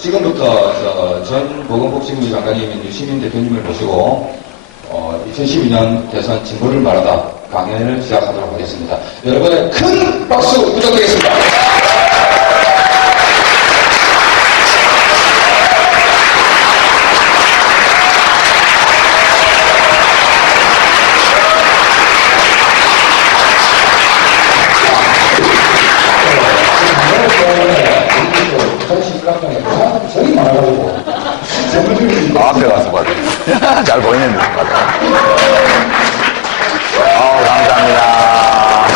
지금부터 전 보건복지부 장관님인 유시민 대표님을 모시고 2012년 대선 진보를 말하다 강연을 시작하도록 하겠습니다. 여러분의 큰 박수 부탁드리겠습니다. 앞에 가서 봐도 잘 보이는데. 감사합니다.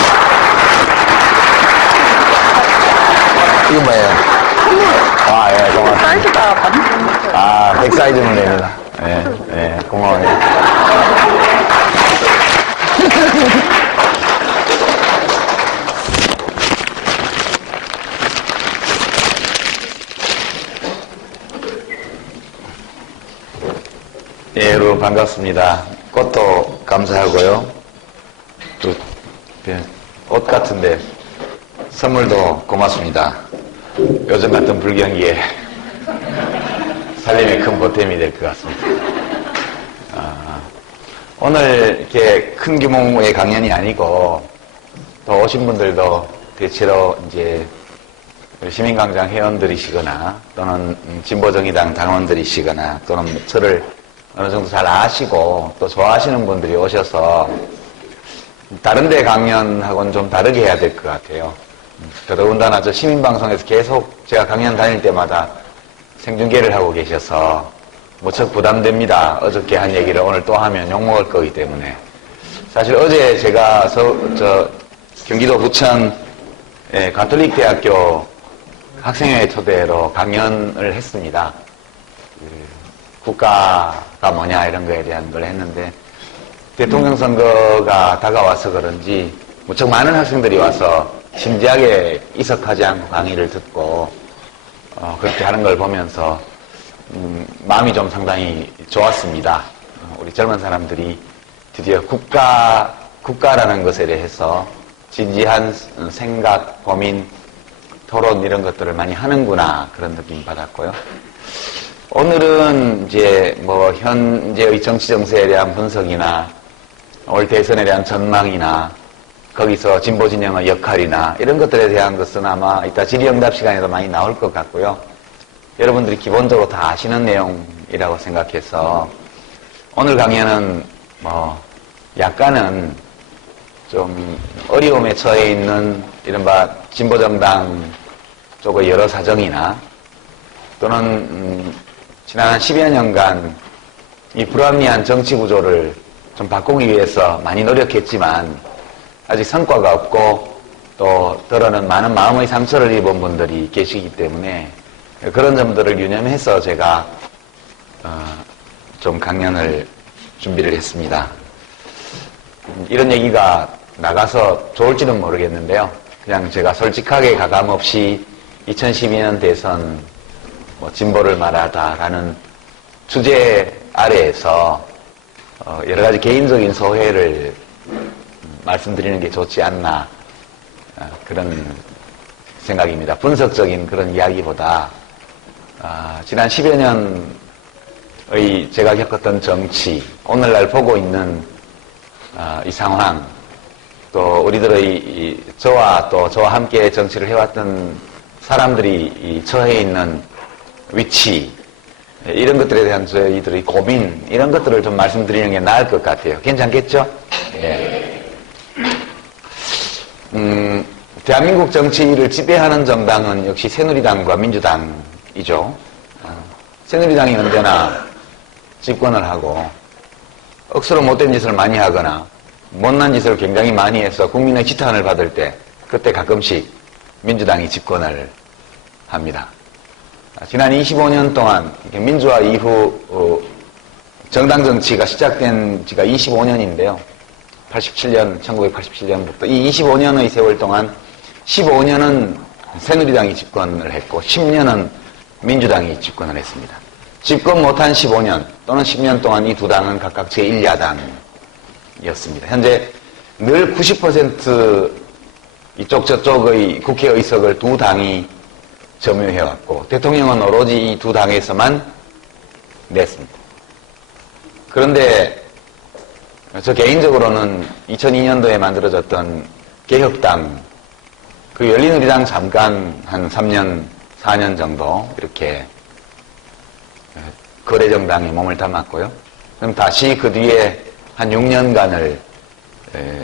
이거 뭐예요? 예, 고맙습니다. 사이즈가 맞는 100사이즈면 됩니다. 예, 고마워요. 예, 여러분 반갑습니다. 꽃도 감사하고요. 또, 옷 같은데 선물도 고맙습니다. 요즘 같은 불경기에 살림에 큰 보탬이 될 것 같습니다. 오늘 이렇게 큰 규모의 강연이 아니고 또 오신 분들도 대체로 이제 시민광장 회원들이시거나 또는 진보정의당 당원들이시거나 또는 저를 어느 정도 잘 아시고 또 좋아하시는 분들이 오셔서 다른 데 강연하고는 좀 다르게 해야 될 것 같아요. 더더군다나 저 시민방송에서 계속 제가 강연 다닐 때마다 생중계를 하고 계셔서 무척 부담됩니다. 어저께 한 얘기를 오늘 또 하면 욕먹을 거기 때문에. 사실 어제 제가 경기도 부천 가톨릭대학교 학생회 초대로 강연을 했습니다. 국가가 뭐냐 이런 거에 대한 걸 했는데 대통령 선거가 다가와서 그런지 무척 많은 학생들이 와서 진지하게 이석하지 않고 강의를 듣고 그렇게 하는 걸 보면서 마음이 좀 상당히 좋았습니다. 우리 젊은 사람들이 드디어 국가라는 것에 대해서 진지한 생각, 고민, 토론 이런 것들을 많이 하는구나 그런 느낌 받았고요. 오늘은 이제 현재의 정치 정세에 대한 분석이나 올 대선에 대한 전망이나 거기서 진보 진영의 역할이나 이런 것들에 대한 것은 아마 이따 질의응답 시간에도 많이 나올 것 같고요. 여러분들이 기본적으로 다 아시는 내용이라고 생각해서 오늘 강연은 약간은 좀 어려움에 처해 있는 이른바 진보정당 쪽의 여러 사정이나 또는 지난 10여 년간 이 불합리한 정치 구조를 좀 바꾸기 위해서 많이 노력했지만 아직 성과가 없고 또 더러는 많은 마음의 상처를 입은 분들이 계시기 때문에 그런 점들을 유념해서 제가 좀 강연을 준비를 했습니다. 이런 얘기가 나가서 좋을지는 모르겠는데요. 그냥 제가 솔직하게 가감없이 2012년 대선 진보를 말하다라는 주제 아래에서 여러 가지 개인적인 소회를 말씀드리는 게 좋지 않나 그런 생각입니다. 분석적인 그런 이야기보다 지난 10여 년의 제가 겪었던 정치, 오늘날 보고 있는 이 상황, 또 우리들의 저와 함께 정치를 해왔던 사람들이 처해 있는 위치, 이런 것들에 대한 저희들의 고민, 이런 것들을 좀 말씀드리는 게 나을 것 같아요. 괜찮겠죠? 예. 대한민국 정치를 지배하는 정당은 역시 새누리당과 민주당이죠. 새누리당이 언제나 집권을 하고 억수로 못된 짓을 많이 하거나 못난 짓을 굉장히 많이 해서 국민의 지탄을 받을 때 그때 가끔씩 민주당이 집권을 합니다. 지난 25년 동안 민주화 이후 정당 정치가 시작된 지가 25년인데요. 1987년부터 이 25년의 세월 동안 15년은 새누리당이 집권을 했고 10년은 민주당이 집권을 했습니다. 집권 못한 15년 또는 10년 동안 이 두 당은 각각 제1야당이었습니다. 현재 늘 90% 이쪽 저쪽의 국회의석을 두 당이 점유해왔고 대통령은 오로지 이 두 당에서만 냈습니다. 그런데 저 개인적으로는 2002년도에 만들어졌던 개혁당, 그 열린우리당 잠깐 한 3년, 4년 정도 이렇게 거래정당에 몸을 담았고요. 그럼 다시 그 뒤에 한 6년간을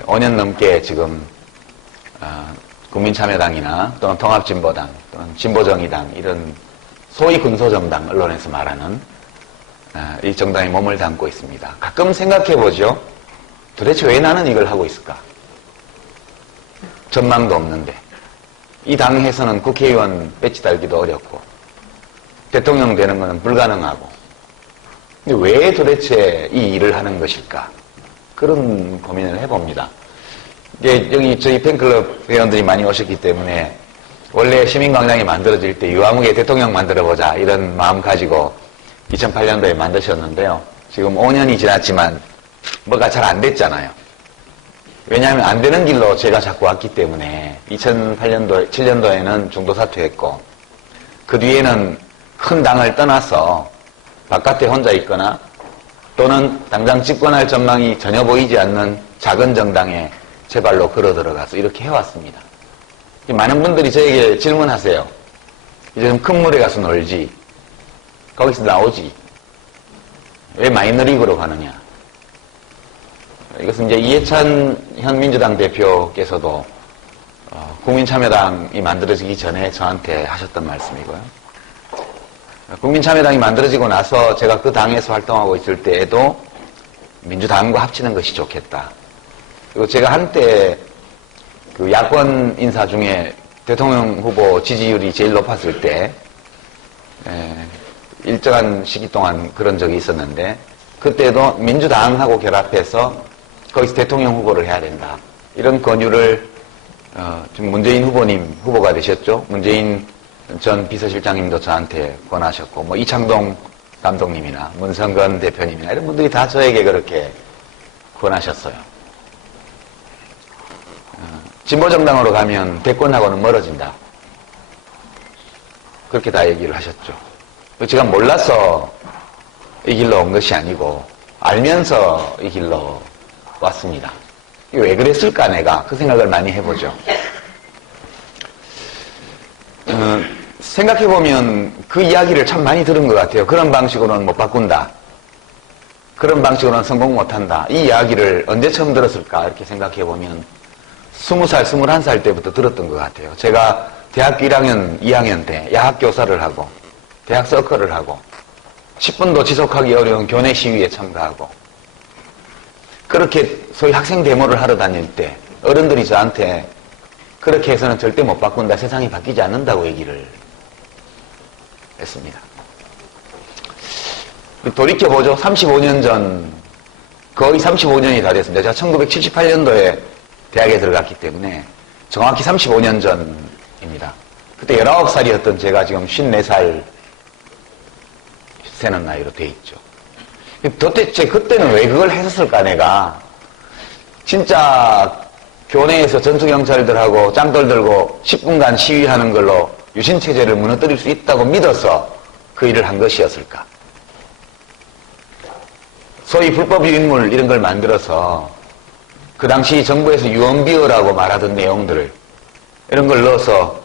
5년 넘게 지금 국민참여당이나 또는 통합진보당 또는 진보정의당 이런 소위 군소정당 언론에서 말하는 이 정당에 몸을 담고 있습니다. 가끔 생각해보죠. 도대체 왜 나는 이걸 하고 있을까? 전망도 없는데 이 당에서는 국회의원 배치 달기도 어렵고 대통령 되는 것은 불가능하고 근데 왜 도대체 이 일을 하는 것일까? 그런 고민을 해봅니다. 이게 여기 저희 팬클럽 회원들이 많이 오셨기 때문에 원래 시민광장이 만들어질 때 유아무개 대통령 만들어보자 이런 마음 가지고 2008년도에 만드셨는데요. 지금 5년이 지났지만 뭐가 잘 안 됐잖아요. 왜냐하면 안 되는 길로 제가 자꾸 왔기 때문에 2008년도, 7년도에는 중도 사퇴했고 그 뒤에는 큰 당을 떠나서 바깥에 혼자 있거나 또는 당장 집권할 전망이 전혀 보이지 않는 작은 정당에 제 발로 걸어 들어가서 이렇게 해왔습니다. 많은 분들이 저에게 질문하세요. 이제 좀 큰 물에 가서 놀지. 거기서 나오지. 왜 마이너리그로 가느냐. 이것은 이제 이해찬 현 민주당 대표께서도 국민참여당이 만들어지기 전에 저한테 하셨던 말씀이고요. 국민참여당이 만들어지고 나서 제가 그 당에서 활동하고 있을 때에도 민주당과 합치는 것이 좋겠다. 그리고 제가 한때 그 야권 인사 중에 대통령 후보 지지율이 제일 높았을 때 일정한 시기 동안 그런 적이 있었는데 그때도 민주당하고 결합해서 거기서 대통령 후보를 해야 된다. 이런 권유를 지금 문재인 후보가 되셨죠. 문재인 전 비서실장님도 저한테 권하셨고 뭐 이창동 감독님이나 문성건 대표님이나 이런 분들이 다 저에게 그렇게 권하셨어요. 진보정당으로 가면 대권하고는 멀어진다. 그렇게 다 얘기를 하셨죠. 제가 몰라서 이 길로 온 것이 아니고 알면서 이 길로 왔습니다. 왜 그랬을까 내가 그 생각을 많이 해보죠. 생각해보면 그 이야기를 참 많이 들은 것 같아요. 그런 방식으로는 못 바꾼다. 그런 방식으로는 성공 못한다. 이 이야기를 언제 처음 들었을까 이렇게 생각해보면 20살, 21살 때부터 들었던 것 같아요. 제가 대학교 1학년, 2학년 때 야학교사를 하고 대학 서클을 하고 10분도 지속하기 어려운 교내 시위에 참가하고 그렇게 소위 학생 데모를 하러 다닐 때 어른들이 저한테 그렇게 해서는 절대 못 바꾼다. 세상이 바뀌지 않는다고 얘기를 했습니다. 돌이켜보죠. 35년 전, 거의 35년이 다 됐습니다. 제가 1978년도에 대학에 들어갔기 때문에 정확히 35년 전입니다. 그때 19살이었던 제가 지금 54살 세는 나이로 돼 있죠. 도대체 그때는 왜 그걸 했었을까 내가. 진짜 교내에서 전투경찰들하고 짱돌 들고 10분간 시위하는 걸로 유신체제를 무너뜨릴 수 있다고 믿어서 그 일을 한 것이었을까. 소위 불법 유인물 이런 걸 만들어서 그 당시 정부에서 유언비어라고 말하던 내용들을 이런 걸 넣어서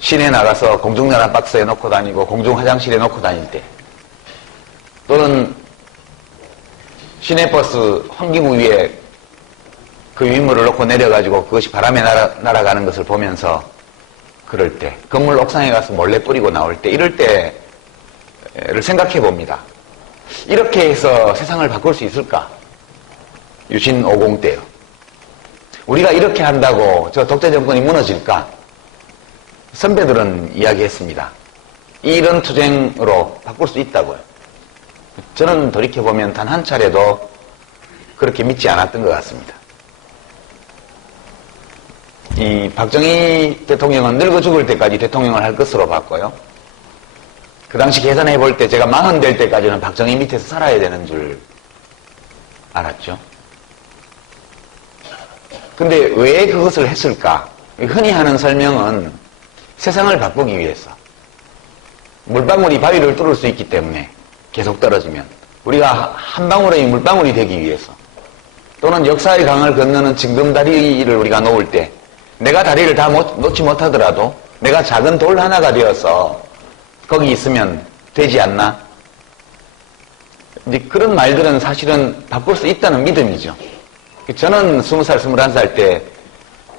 시내 나가서 공중전화 박스에 놓고 다니고 공중 화장실에 놓고 다닐 때 또는 시내버스 환기구 위에 그 유인물을 놓고 내려가지고 그것이 바람에 날아가는 것을 보면서 그럴 때 건물 옥상에 가서 몰래 뿌리고 나올 때 이럴 때를 생각해 봅니다. 이렇게 해서 세상을 바꿀 수 있을까? 유신 50 때요. 우리가 이렇게 한다고 저 독재 정권이 무너질까? 선배들은 이야기했습니다. 이런 투쟁으로 바꿀 수 있다고요. 저는 돌이켜보면 단 한 차례도 그렇게 믿지 않았던 것 같습니다. 이 박정희 대통령은 늙어 죽을 때까지 대통령을 할 것으로 봤고요. 그 당시 계산해 볼 때 제가 40 될 때까지는 박정희 밑에서 살아야 되는 줄 알았죠. 근데 왜 그것을 했을까? 흔히 하는 설명은 세상을 바꾸기 위해서. 물방울이 바위를 뚫을 수 있기 때문에 계속 떨어지면 우리가 한 방울의 물방울이 되기 위해서, 또는 역사의 강을 건너는 징검다리를 우리가 놓을 때 내가 다리를 다 놓지 못하더라도 내가 작은 돌 하나가 되어서 거기 있으면 되지 않나? 이제 그런 말들은 사실은 바꿀 수 있다는 믿음이죠. 저는 20살, 21살 때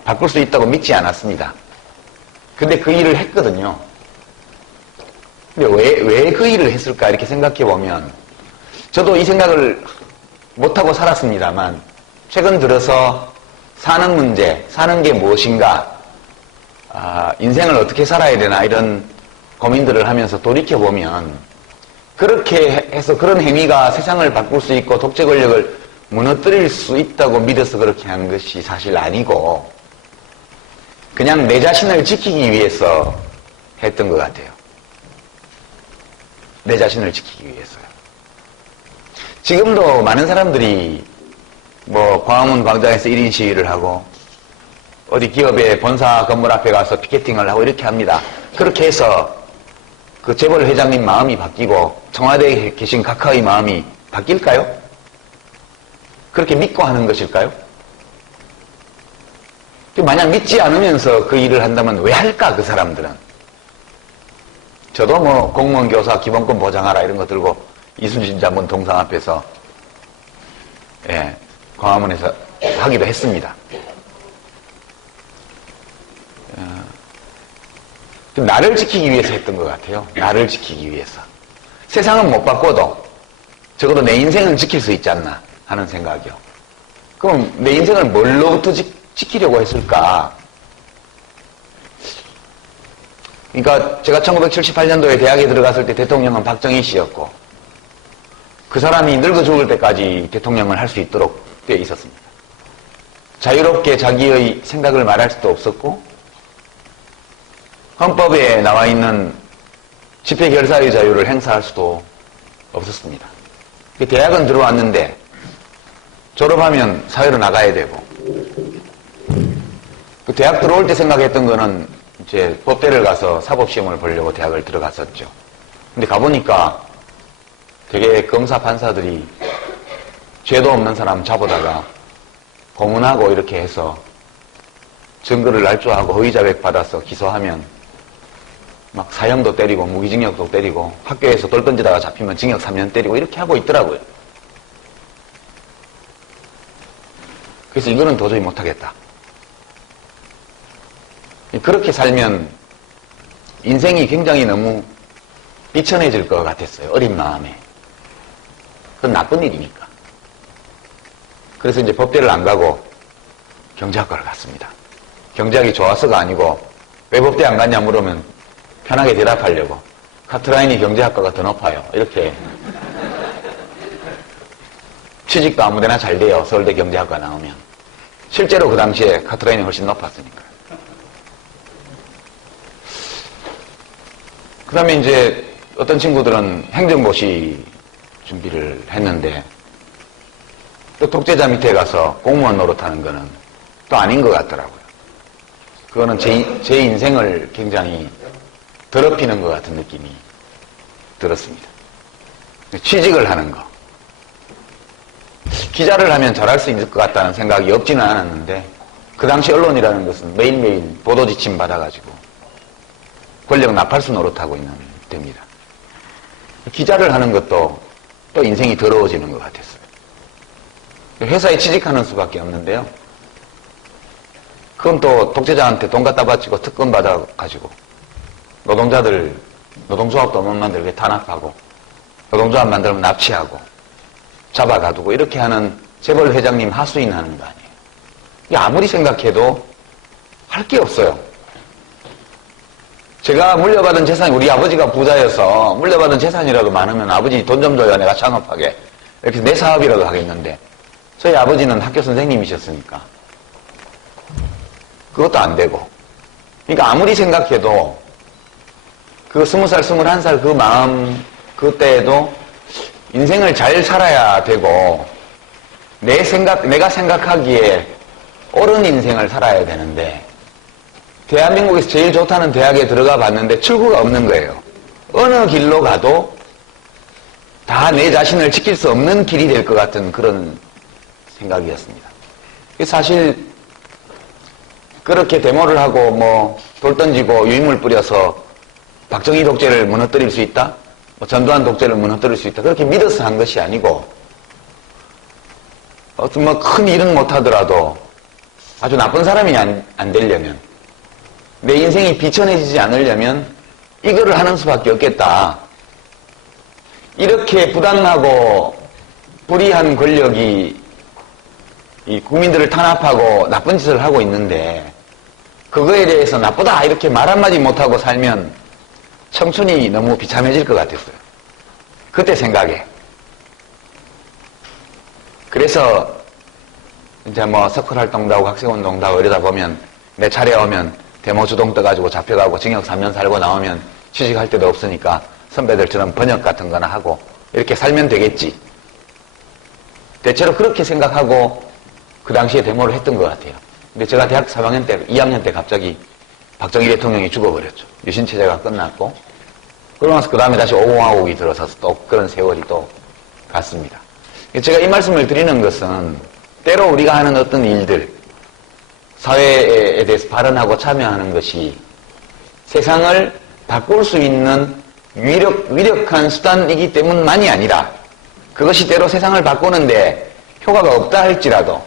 바꿀 수 있다고 믿지 않았습니다. 근데 그 일을 했거든요. 근데 왜 그 일을 했을까 이렇게 생각해 보면, 저도 이 생각을 못하고 살았습니다만 최근 들어서 사는 문제, 사는 게 무엇인가, 인생을 어떻게 살아야 되나 이런 고민들을 하면서 돌이켜 보면, 그렇게 해서 그런 행위가 세상을 바꿀 수 있고 독재 권력을 무너뜨릴 수 있다고 믿어서 그렇게 한 것이 사실 아니고 그냥 내 자신을 지키기 위해서 했던 것 같아요. 내 자신을 지키기 위해서요. 지금도 많은 사람들이 뭐 광화문 광장에서 1인 시위를 하고 어디 기업의 본사 건물 앞에 가서 피켓팅을 하고 이렇게 합니다. 그렇게 해서 그 재벌 회장님 마음이 바뀌고 청와대에 계신 각하의 마음이 바뀔까요? 그렇게 믿고 하는 것일까요? 만약 믿지 않으면서 그 일을 한다면 왜 할까, 그 사람들은? 저도 뭐 공무원 교사 기본권 보장하라 이런 거 들고 이순신 장군 동상 앞에서 광화문에서 하기도 했습니다. 좀 나를 지키기 위해서 했던 것 같아요. 나를 지키기 위해서. 세상은 못 바꿔도 적어도 내 인생은 지킬 수 있지 않나 하는 생각이요. 그럼 내 인생을 뭘로부터 지키려고 했을까? 그러니까 제가 1978년도에 대학에 들어갔을 때 대통령은 박정희 씨였고, 그 사람이 늙어 죽을 때까지 대통령을 할 수 있도록 되어 있었습니다. 자유롭게 자기의 생각을 말할 수도 없었고, 헌법에 나와 있는 집회 결사의 자유를 행사할 수도 없었습니다. 대학은 들어왔는데 졸업하면 사회로 나가야 되고, 그 대학 들어올 때 생각했던 거는 이제 법대를 가서 사법시험을 보려고 대학을 들어갔었죠. 근데 가보니까 되게 검사 판사들이 죄도 없는 사람 잡아다가 고문하고 이렇게 해서 증거를 날조하고 허위자백 받아서 기소하면 막 사형도 때리고 무기징역도 때리고 학교에서 돌 던지다가 잡히면 징역 3년 때리고 이렇게 하고 있더라고요. 그래서 이거는 도저히 못하겠다. 그렇게 살면 인생이 굉장히 너무 비천해질 것 같았어요. 어린 마음에. 그건 나쁜 일이니까. 그래서 이제 법대를 안 가고 경제학과를 갔습니다. 경제학이 좋아서가 아니고 왜 법대 안 갔냐 물으면 편하게 대답하려고. 카트라인이 경제학과가 더 높아요. 이렇게. 취직도 아무데나 잘 돼요. 서울대 경제학과 나오면. 실제로 그 당시에 카트라인이 훨씬 높았으니까. 그 다음에 이제 어떤 친구들은 행정고시 준비를 했는데 또 독재자 밑에 가서 공무원 노릇하는 거는 또 아닌 것 같더라고요. 그거는 제 인생을 굉장히 더럽히는 것 같은 느낌이 들었습니다. 취직을 하는 거. 기자를 하면 잘할 수 있을 것 같다는 생각이 없지는 않았는데 그 당시 언론이라는 것은 매일매일 보도 지침 받아가지고 권력 나팔수 노릇하고 있는 때입니다. 기자를 하는 것도 또 인생이 더러워지는 것 같았어요. 회사에 취직하는 수밖에 없는데요. 그건 또 독재자한테 돈 갖다 바치고 특권 받아가지고 노동자들, 노동조합도 못 만들게 탄압하고 노동조합 만들면 납치하고 잡아가두고 이렇게 하는 재벌 회장님 하수인 하는 거 아니에요. 이게 아무리 생각해도 할 게 없어요. 제가 물려받은 재산이, 우리 아버지가 부자여서 물려받은 재산이라도 많으면 아버지 돈 좀 줘야 내가 창업하게 이렇게 내 사업이라도 하겠는데 저희 아버지는 학교 선생님이셨으니까 그것도 안 되고, 그러니까 아무리 생각해도 그 20살, 21살 그 마음 그때에도 인생을 잘 살아야 되고 내가 생각하기에 옳은 인생을 살아야 되는데 대한민국에서 제일 좋다는 대학에 들어가 봤는데 출구가 없는 거예요. 어느 길로 가도 다 내 자신을 지킬 수 없는 길이 될 것 같은 그런 생각이었습니다. 사실 그렇게 데모를 하고 뭐 돌 던지고 유인물 뿌려서 박정희 독재를 무너뜨릴 수 있다? 뭐 전두환 독재를 무너뜨릴 수 있다? 그렇게 믿어서 한 것이 아니고 어떤 뭐 큰 일은 못하더라도 아주 나쁜 사람이 안 되려면 내 인생이 비천해지지 않으려면 이거를 하는 수밖에 없겠다. 이렇게 부당하고 불의한 권력이 이 국민들을 탄압하고 나쁜 짓을 하고 있는데 그거에 대해서 나쁘다 이렇게 말 한마디 못하고 살면 청춘이 너무 비참해질 것 같았어요. 그때 생각에. 그래서 이제 뭐 서클 활동도 하고 학생운동도 하고 이러다 보면 내 차례 오면 데모 주동 떠가지고 잡혀가고 징역 3년 살고 나오면 취직할 데도 없으니까 선배들처럼 번역 같은 거나 하고 이렇게 살면 되겠지. 대체로 그렇게 생각하고 그 당시에 데모를 했던 것 같아요. 근데 제가 대학 3학년 때, 2학년 때 갑자기 박정희 대통령이 죽어버렸죠. 유신체제가 끝났고. 그러고 나서 그 다음에 다시 5공화국이 들어서서 또 그런 세월이 또 갔습니다. 제가 이 말씀을 드리는 것은 때로 우리가 하는 어떤 일들, 사회에 대해서 발언하고 참여하는 것이 세상을 바꿀 수 있는 위력한 수단이기 때문만이 아니라 그것이 때로 세상을 바꾸는데 효과가 없다 할지라도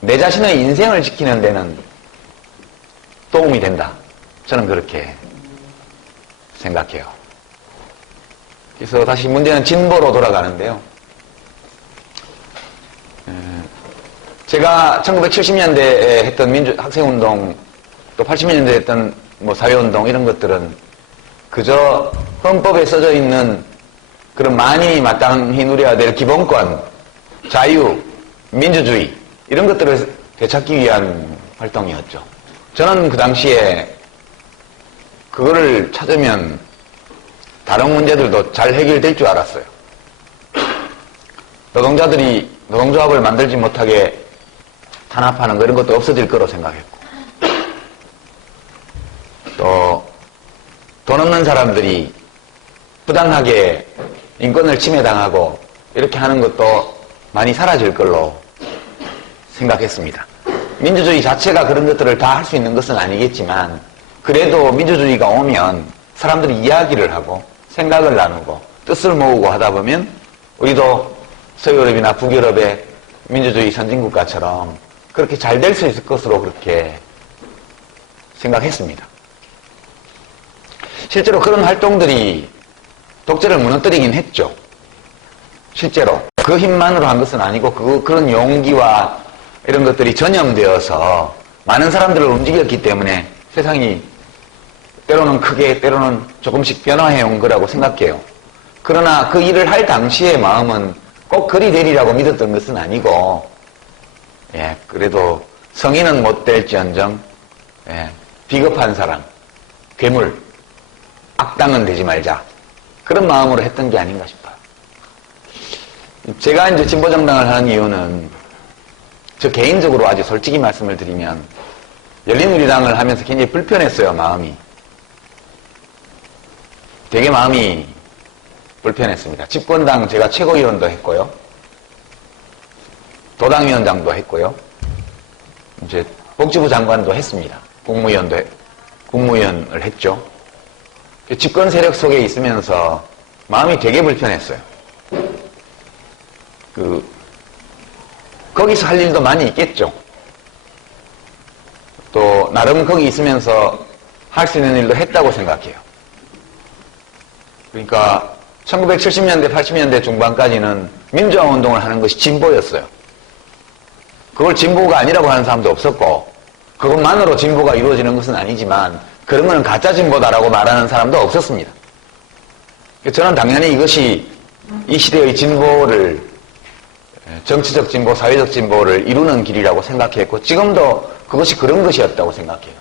내 자신의 인생을 지키는 데는 도움이 된다. 저는 그렇게 생각해요. 그래서 다시 문제는 진보로 돌아가는데요. 제가 1970년대에 했던 학생운동, 또 80년대에 했던 뭐 사회운동 이런 것들은 그저 헌법에 써져 있는 그런 만인이 마땅히 누려야 될 기본권, 자유, 민주주의 이런 것들을 되찾기 위한 활동이었죠. 저는 그 당시에 그거를 찾으면 다른 문제들도 잘 해결될 줄 알았어요. 노동자들이 노동조합을 만들지 못하게 탄압하는 거 이런 것도 없어질 거로 생각했고 또 돈 없는 사람들이 부당하게 인권을 침해당하고 이렇게 하는 것도 많이 사라질 걸로 생각했습니다. 민주주의 자체가 그런 것들을 다 할 수 있는 것은 아니겠지만 그래도 민주주의가 오면 사람들이 이야기를 하고 생각을 나누고 뜻을 모으고 하다 보면 우리도 서유럽이나 북유럽의 민주주의 선진국가처럼 그렇게 잘 될 수 있을 것으로 그렇게 생각했습니다. 실제로 그런 활동들이 독재를 무너뜨리긴 했죠. 실제로 그 힘만으로 한 것은 아니고 그런 용기와 이런 것들이 전염되어서 많은 사람들을 움직였기 때문에 세상이 때로는 크게 때로는 조금씩 변화해 온 거라고 생각해요. 그러나 그 일을 할 당시의 마음은 꼭 그리 되리라고 믿었던 것은 아니고 그래도 성인은 못 될지언정 비겁한 사람, 괴물, 악당은 되지 말자 그런 마음으로 했던 게 아닌가 싶어요. 제가 이제 진보정당을 하는 이유는 저 개인적으로 아주 솔직히 말씀을 드리면 열린우리당을 하면서 굉장히 불편했어요. 마음이 되게 마음이 불편했습니다. 집권당 제가 최고위원도 했고요. 도당위원장도 했고요. 이제 복지부 장관도 했습니다. 국무위원을 했죠. 집권 세력 속에 있으면서 마음이 되게 불편했어요. 거기서 할 일도 많이 있겠죠. 또 나름 거기 있으면서 할 수 있는 일도 했다고 생각해요. 그러니까 1970년대, 80년대 중반까지는 민주화 운동을 하는 것이 진보였어요. 그걸 진보가 아니라고 하는 사람도 없었고 그것만으로 진보가 이루어지는 것은 아니지만 그런 거는 가짜 진보다라고 말하는 사람도 없었습니다. 저는 당연히 이것이 이 시대의 진보를 정치적 진보, 사회적 진보를 이루는 길이라고 생각했고 지금도 그것이 그런 것이었다고 생각해요.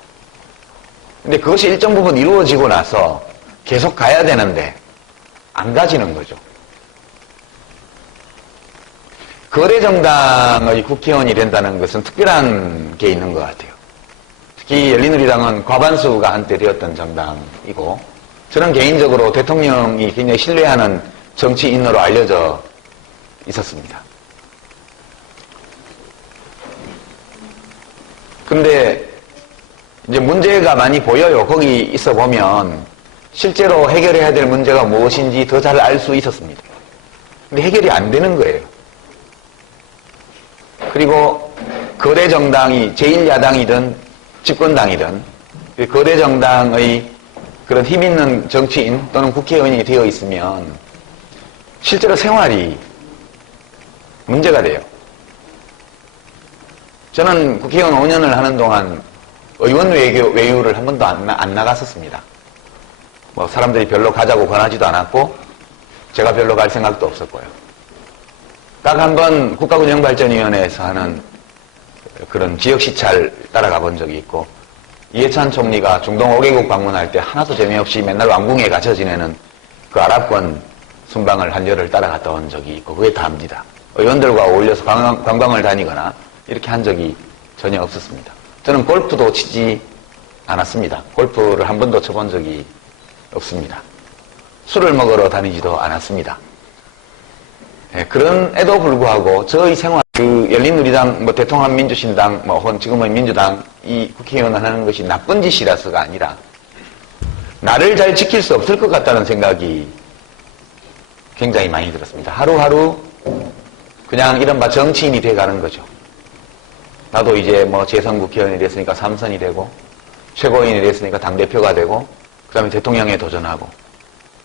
근데 그것이 일정 부분 이루어지고 나서 계속 가야 되는데 안 가지는 거죠. 거대 정당의 국회의원이 된다는 것은 특별한 게 있는 것 같아요. 특히 열린우리당은 과반수가 한때 되었던 정당이고, 저는 개인적으로 대통령이 굉장히 신뢰하는 정치인으로 알려져 있었습니다. 근데 이제 문제가 많이 보여요. 거기 있어 보면 실제로 해결해야 될 문제가 무엇인지 더 잘 알 수 있었습니다. 근데 해결이 안 되는 거예요. 그리고 거대 정당이 제1야당이든 집권당이든 거대 정당의 그런 힘 있는 정치인 또는 국회의원이 되어 있으면 실제로 생활이 문제가 돼요. 저는 국회의원 5년을 하는 동안 의원 외유를 한 번도 안 나갔었습니다. 뭐 사람들이 별로 가자고 권하지도 않았고 제가 별로 갈 생각도 없었고요. 딱 한 번 국가군영발전위원회에서 하는 그런 지역시찰 따라가 본 적이 있고, 이해찬 총리가 중동 5개국 방문할 때 하나도 재미없이 맨날 왕궁에 갇혀 지내는 그 아랍권 순방을 한 열흘 따라갔다 온 적이 있고, 그게 다입니다. 의원들과 어울려서 관광을 다니거나 이렇게 한 적이 전혀 없었습니다. 저는 골프도 치지 않았습니다. 골프를 한 번도 쳐본 적이 없습니다. 술을 먹으러 다니지도 않았습니다. 네, 그런에도 불구하고 저의 생활, 그 열린우리당, 뭐 대통합민주신당, 뭐 혹은 지금의 민주당 이 국회의원을 하는 것이 나쁜 짓이라서가 아니라 나를 잘 지킬 수 없을 것 같다는 생각이 굉장히 많이 들었습니다. 하루하루 그냥 이른바 정치인이 돼가는 거죠. 나도 이제 뭐 재선 국회의원이 됐으니까 3선이 되고, 최고위원이 됐으니까 당대표가 되고, 그 다음에 대통령에 도전하고,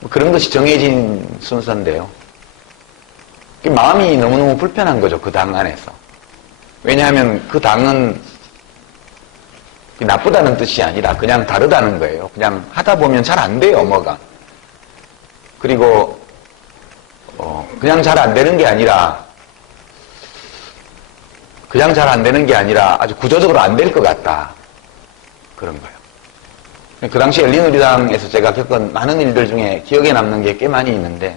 뭐 그런 것이 정해진 순서인데요. 마음이 너무너무 불편한 거죠, 그 당 안에서. 왜냐하면 그 당은 나쁘다는 뜻이 아니라 그냥 다르다는 거예요. 그냥 하다 보면 잘 안 돼요, 뭐가. 그리고 그냥 잘 안 되는 게 아니라 아주 구조적으로 안 될 것 같다. 그런 거예요. 그 당시 열린우리당에서 제가 겪은 많은 일들 중에 기억에 남는 게 꽤 많이 있는데,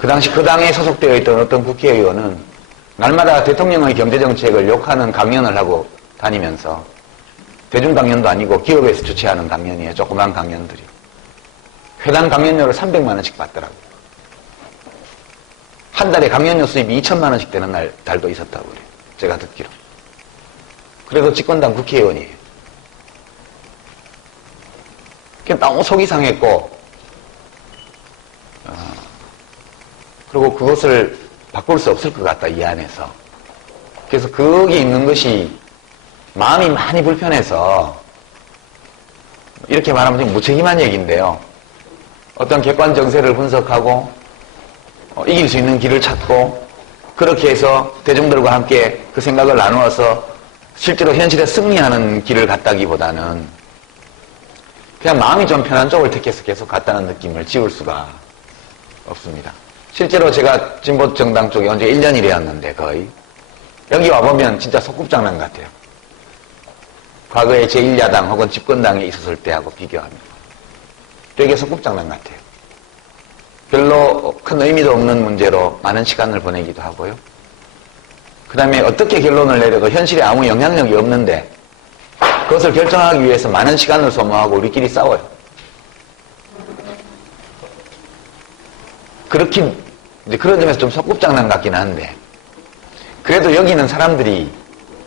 그 당시 그 당에 소속되어 있던 어떤 국회의원은 날마다 대통령의 경제정책을 욕하는 강연을 하고 다니면서, 대중강연도 아니고 기업에서 주최하는 강연이에요. 조그만 강연들이. 회당 강연료를 300만 원씩 받더라고요. 한 달에 강연료 수입이 2천만 원씩 되는 달도 있었다고 그래요. 제가 듣기로. 그래도 집권당 국회의원이에요. 그냥 너무 속이 상했고, 그리고 그것을 바꿀 수 없을 것 같다, 이 안에서. 그래서 거기 있는 것이 마음이 많이 불편해서, 이렇게 말하면 좀 무책임한 얘기인데요. 어떤 객관 정세를 분석하고, 이길 수 있는 길을 찾고, 그렇게 해서 대중들과 함께 그 생각을 나누어서 실제로 현실에 승리하는 길을 갔다기보다는 그냥 마음이 좀 편한 쪽을 택해서 계속 갔다는 느낌을 지울 수가 없습니다. 실제로 제가 진보정당 쪽에 언제 1년이 되었는데 거의 여기 와보면 진짜 소꿉장난 같아요. 과거에 제1야당 혹은 집권당에 있었을 때하고 비교하면 되게 소꿉장난 같아요. 별로 큰 의미도 없는 문제로 많은 시간을 보내기도 하고요. 그 다음에 어떻게 결론을 내려도 현실에 아무 영향력이 없는데 그것을 결정하기 위해서 많은 시간을 소모하고 우리끼리 싸워요. 이제 그런 점에서 좀 소꿉장난 같긴 한데, 그래도 여기 있는 사람들이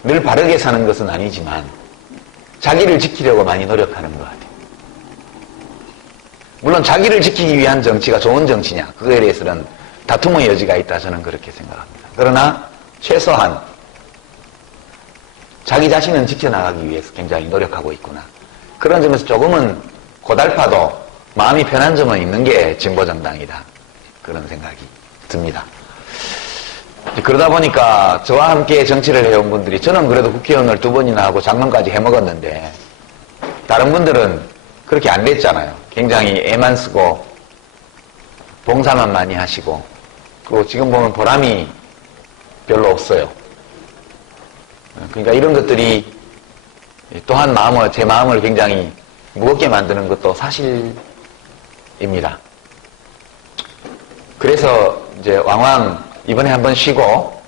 늘 바르게 사는 것은 아니지만 자기를 지키려고 많이 노력하는 것 같아요. 물론 자기를 지키기 위한 정치가 좋은 정치냐, 그거에 대해서는 다툼의 여지가 있다, 저는 그렇게 생각합니다. 그러나 최소한 자기 자신은 지켜나가기 위해서 굉장히 노력하고 있구나. 그런 점에서 조금은 고달파도 마음이 편한 점은 있는 게 진보정당이다. 그런 생각이 듭니다. 그러다 보니까 저와 함께 정치를 해온 분들이, 저는 그래도 국회의원을 2번이나 하고 장관까지 해먹었는데 다른 분들은 그렇게 안 됐잖아요. 굉장히 애만 쓰고 봉사만 많이 하시고, 그리고 지금 보면 보람이 별로 없어요. 그러니까 이런 것들이 또한 제 마음을 굉장히 무겁게 만드는 것도 사실입니다. 그래서 이제 왕왕 이번에 한번 쉬고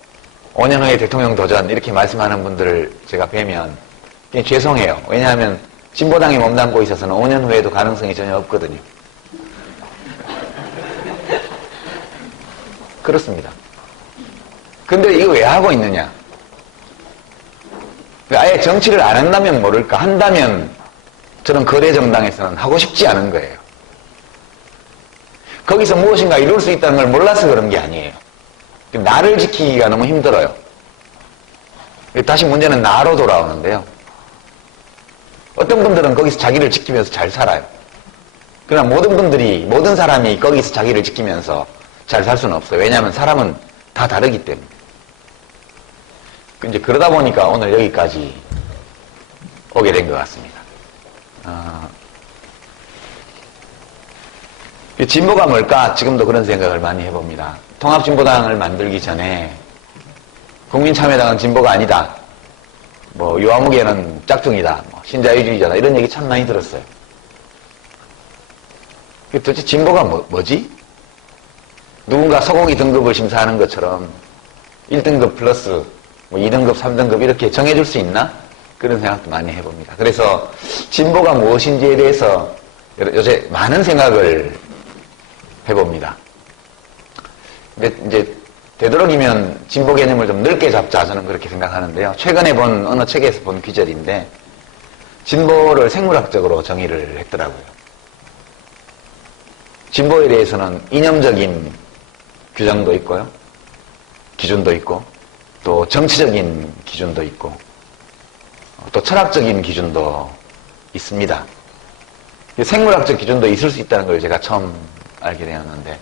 5년 후에 대통령 도전 이렇게 말씀하는 분들을 제가 뵈면 그냥 죄송해요. 왜냐하면 진보당이 몸담고 있어서는 5년 후에도 가능성이 전혀 없거든요. 그렇습니다. 근데 이거 왜 하고 있느냐? 아예 정치를 안 한다면 모를까, 한다면 저는 거대 정당에서는 하고 싶지 않은 거예요. 거기서 무엇인가 이룰 수 있다는 걸 몰라서 그런 게 아니에요. 나를 지키기가 너무 힘들어요. 다시 문제는 나로 돌아오는데요. 어떤 분들은 거기서 자기를 지키면서 잘 살아요. 그러나 모든 사람이 거기서 자기를 지키면서 잘 살 수는 없어요. 왜냐하면 사람은 다 다르기 때문에. 이제 그러다 보니까 오늘 여기까지 오게 된 것 같습니다. 진보가 뭘까? 지금도 그런 생각을 많이 해봅니다. 통합진보당을 만들기 전에 국민참여당은 진보가 아니다. 뭐 유아무개는 짝퉁이다. 뭐 신자유주의자다. 이런 얘기 참 많이 들었어요. 도대체 진보가 뭐지? 누군가 소고기 등급을 심사하는 것처럼 1등급 플러스 뭐 2등급, 3등급 이렇게 정해줄 수 있나? 그런 생각도 많이 해봅니다. 그래서 진보가 무엇인지에 대해서 요새 많은 생각을 해봅니다. 근데 이제 되도록이면 진보 개념을 좀 넓게 잡자, 저는 그렇게 생각하는데요. 최근에 본 어느 책에서 본 귀절인데 진보를 생물학적으로 정의를 했더라고요. 진보에 대해서는 이념적인 규정도 있고요. 기준도 있고 또 정치적인 기준도 있고 또 철학적인 기준도 있습니다. 생물학적 기준도 있을 수 있다는 걸 제가 처음 알게 되었는데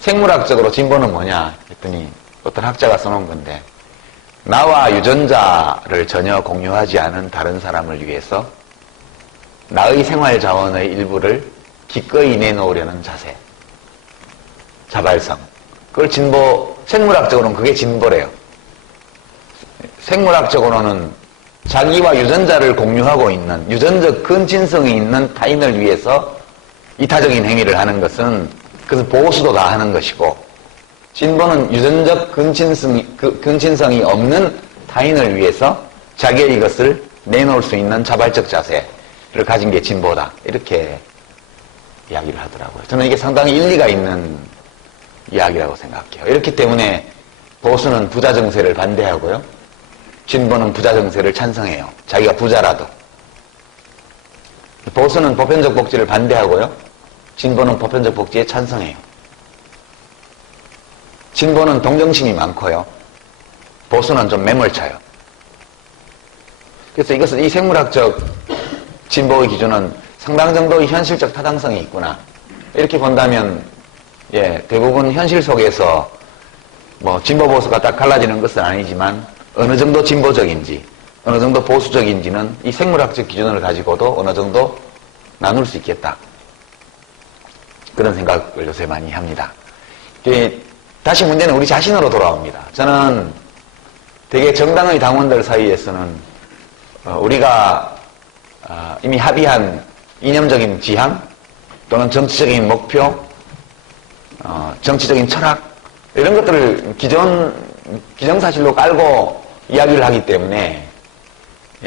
생물학적으로 진보는 뭐냐 했더니 어떤 학자가 써놓은 건데 나와 유전자를 전혀 공유하지 않은 다른 사람을 위해서 나의 생활 자원의 일부를 기꺼이 내놓으려는 자세, 자발성. 그걸 생물학적으로는 그게 진보래요. 생물학적으로는 자기와 유전자를 공유하고 있는 유전적 근친성이 있는 타인을 위해서 이타적인 행위를 하는 것은 그것은 보수도 다 하는 것이고 진보는 유전적 근친성이 없는 타인을 위해서 자기의 이것을 내놓을 수 있는 자발적 자세를 가진 게 진보다. 이렇게 이야기를 하더라고요. 저는 이게 상당히 일리가 있는 이야기라고 생각해요. 이렇기 때문에 보수는 부자 정세를 반대하고요. 진보는 부자 정세를 찬성해요. 자기가 부자라도. 보수는 보편적 복지를 반대하고요. 진보는 보편적 복지에 찬성해요. 진보는 동정심이 많고요. 보수는 좀 매몰차요. 그래서 이 생물학적 진보의 기준은 상당 정도의 현실적 타당성이 있구나. 이렇게 본다면 대부분 현실 속에서 뭐 진보 보수가 딱 갈라지는 것은 아니지만 어느 정도 진보적인지 어느 정도 보수적인지는 이 생물학적 기준을 가지고도 어느 정도 나눌 수 있겠다. 그런 생각을 요새 많이 합니다. 다시 문제는 우리 자신으로 돌아옵니다. 저는 되게 정당의 당원들 사이에서는 우리가 이미 합의한 이념적인 지향 또는 정치적인 목표, 정치적인 철학 이런 것들을 기정사실로 깔고 이야기를 하기 때문에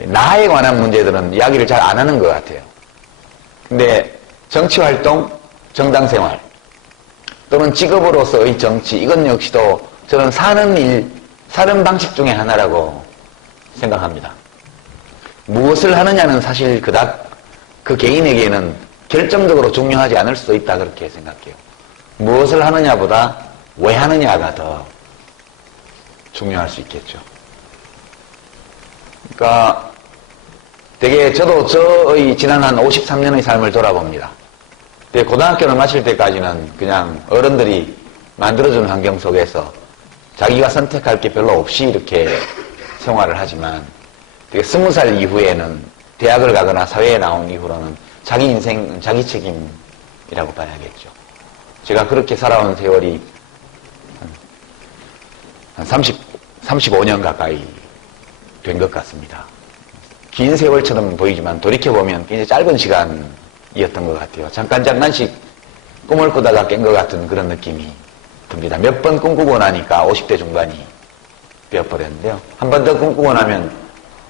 나에 관한 문제들은 이야기를 잘 안 하는 것 같아요. 근데 정치활동, 정당생활 또는 직업으로서의 정치 이건 역시도 저는 사는 방식 중에 하나라고 생각합니다. 무엇을 하느냐는 사실 그닥 그 개인에게는 결정적으로 중요하지 않을 수도 있다 그렇게 생각해요. 무엇을 하느냐보다 왜 하느냐가 더 중요할 수 있겠죠. 그러니까 되게 저도 저의 지난 한 53년의 삶을 돌아봅니다. 되게 고등학교를 마칠 때까지는 그냥 어른들이 만들어준 환경 속에서 자기가 선택할 게 별로 없이 이렇게 생활을 하지만 되게 20살 이후에는 대학을 가거나 사회에 나온 이후로는 자기 인생, 자기 책임이라고 봐야겠죠. 제가 그렇게 살아온 세월이 한 35년 가까이 된 것 같습니다. 긴 세월처럼 보이지만 돌이켜보면 굉장히 짧은 시간이었던 것 같아요. 잠깐씩 꿈을 꾸다가 깬 것 같은 그런 느낌이 듭니다. 몇 번 꿈꾸고 나니까 50대 중반이 되어버렸는데요. 한 번 더 꿈꾸고 나면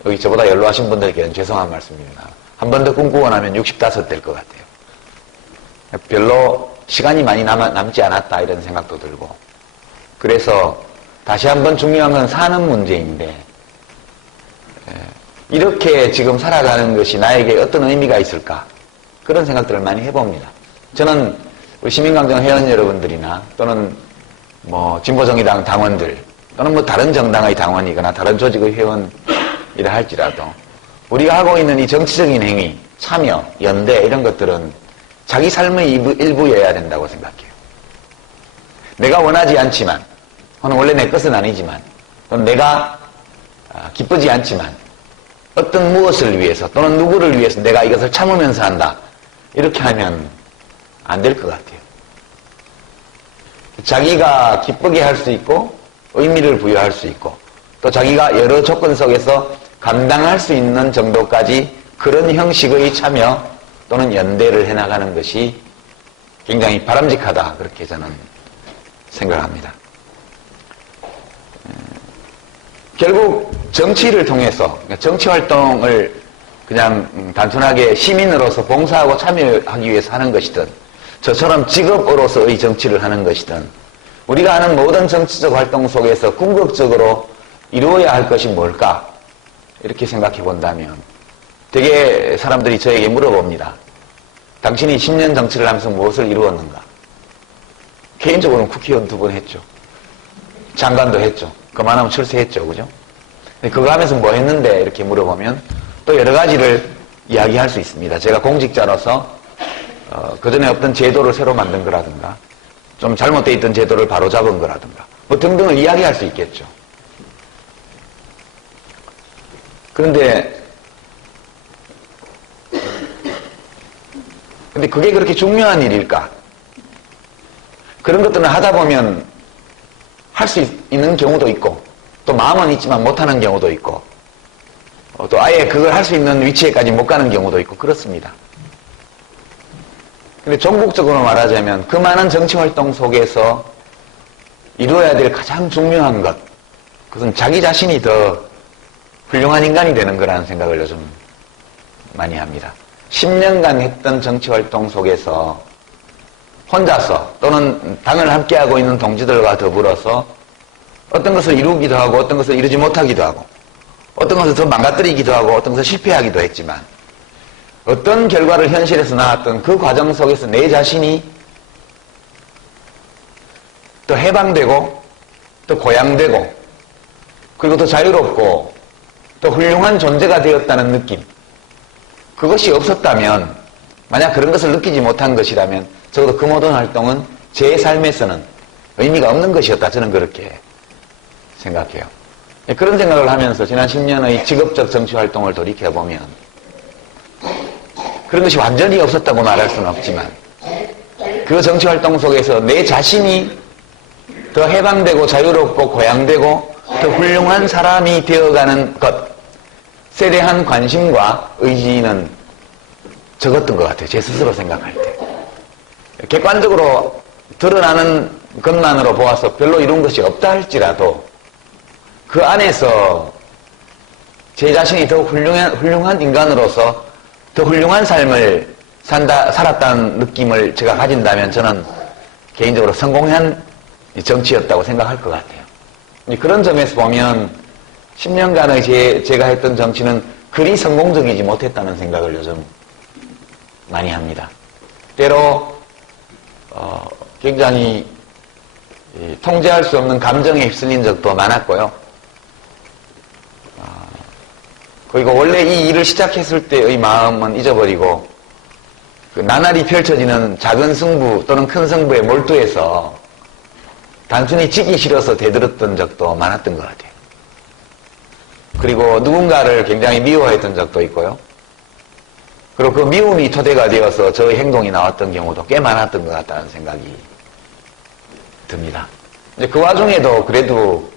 여기 저보다 연로하신 분들께는 죄송한 말씀입니다. 한 번 더 꿈꾸고 나면 65 될 것 같아요. 별로 시간이 많이 남지 않았다 이런 생각도 들고, 그래서 다시 한번 중요한 건 사는 문제인데, 이렇게 지금 살아가는 것이 나에게 어떤 의미가 있을까, 그런 생각들을 많이 해봅니다. 저는 우리 시민광장 회원 여러분들이나 또는 뭐 진보정의당 당원들 또는 뭐 다른 정당의 당원이거나 다른 조직의 회원이라 할지라도 우리가 하고 있는 이 정치적인 행위, 참여, 연대 이런 것들은 자기 삶의 일부여야 된다고 생각해요. 내가 원하지 않지만, 또는 원래 내 것은 아니지만, 또는 내가 기쁘지 않지만 어떤 무엇을 위해서 또는 누구를 위해서 내가 이것을 참으면서 한다, 이렇게 하면 안 될 것 같아요. 자기가 기쁘게 할 수 있고 의미를 부여할 수 있고 또 자기가 여러 조건 속에서 감당할 수 있는 정도까지 그런 형식의 참여 또는 연대를 해나가는 것이 굉장히 바람직하다, 그렇게 저는 생각합니다. 결국 정치를 통해서, 정치활동을 그냥 단순하게 시민으로서 봉사하고 참여하기 위해서 하는 것이든 저처럼 직업으로서의 정치를 하는 것이든 우리가 하는 모든 정치적 활동 속에서 궁극적으로 이루어야 할 것이 뭘까, 이렇게 생각해 본다면 되게 사람들이 저에게 물어봅니다. 당신이 10년 정치를 하면서 무엇을 이루었는가? 개인적으로는 국회의원 2번 했죠. 장관도 했죠. 그만하면 출세했죠. 그죠? 그거 하면서 뭐 했는데, 이렇게 물어보면 또 여러 가지를 이야기할 수 있습니다. 제가 공직자로서 그전에 없던 제도를 새로 만든 거라든가 좀 잘못되어 있던 제도를 바로잡은 거라든가 뭐 등등을 이야기할 수 있겠죠. 그런데 그게 그렇게 중요한 일일까? 그런 것들은 하다 보면 할 수 있는 경우도 있고 또 마음은 있지만 못하는 경우도 있고 또 아예 그걸 할 수 있는 위치에까지 못 가는 경우도 있고 그렇습니다. 근데 전국적으로 말하자면 그 많은 정치활동 속에서 이루어야 될 가장 중요한 것, 그것은 자기 자신이 더 훌륭한 인간이 되는 거라는 생각을 요즘 많이 합니다. 10년간 했던 정치활동 속에서 혼자서 또는 당을 함께하고 있는 동지들과 더불어서 어떤 것을 이루기도 하고 어떤 것을 이루지 못하기도 하고 어떤 것을 더 망가뜨리기도 하고 어떤 것을 실패하기도 했지만 어떤 결과를 현실에서 나왔던 그 과정 속에서 내 자신이 또 해방되고 또 고양되고 그리고 또 자유롭고 또 훌륭한 존재가 되었다는 느낌, 그것이 없었다면, 만약 그런 것을 느끼지 못한 것이라면 적어도 그 모든 활동은 제 삶에서는 의미가 없는 것이었다, 저는 그렇게 생각해요. 그런 생각을 하면서 지난 10년의 직업적 정치활동을 돌이켜보면 그런 것이 완전히 없었다고 말할 수는 없지만 그 정치활동 속에서 내 자신이 더 해방되고 자유롭고 고양되고 더 훌륭한 사람이 되어가는 것에 대한 관심과 의지는 적었던 것 같아요. 제 스스로 생각할 때. 객관적으로 드러나는 것만으로 보아서 별로 이룬 것이 없다 할지라도 그 안에서 제 자신이 더 훌륭한 인간으로서 더 훌륭한 삶을 살았다는 느낌을 제가 가진다면 저는 개인적으로 성공한 정치였다고 생각할 것 같아요. 그런 점에서 보면 10년간의 제가 했던 정치는 그리 성공적이지 못했다는 생각을 요즘 많이 합니다. 때로 굉장히 통제할 수 없는 감정에 휩쓸린 적도 많았고요. 그리고 원래 이 일을 시작했을 때의 마음은 잊어버리고 그 나날이 펼쳐지는 작은 승부 또는 큰 승부에 몰두해서 단순히 지기 싫어서 대들었던 적도 많았던 것 같아요. 그리고 누군가를 굉장히 미워했던 적도 있고요. 그리고 그 미움이 토대가 되어서 저의 행동이 나왔던 경우도 꽤 많았던 것 같다는 생각이 듭니다. 이제 그 와중에도 그래도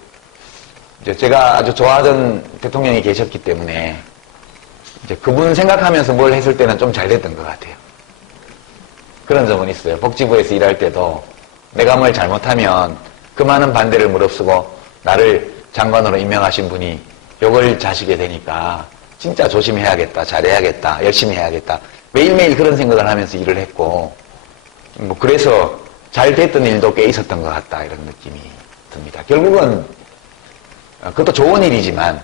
이제 제가 아주 좋아하던 대통령이 계셨기 때문에 이제 그분 생각하면서 뭘 했을 때는 좀 잘 됐던 것 같아요. 그런 점은 있어요. 복지부에서 일할 때도 내가 뭘 잘못하면 그 많은 반대를 무릅쓰고 나를 장관으로 임명하신 분이 욕을 자시게 되니까 진짜 조심해야겠다, 잘해야겠다, 열심히 해야겠다. 매일매일 그런 생각을 하면서 일을 했고, 뭐 그래서 잘 됐던 일도 꽤 있었던 것 같다, 이런 느낌이 듭니다. 결국은 그것도 좋은 일이지만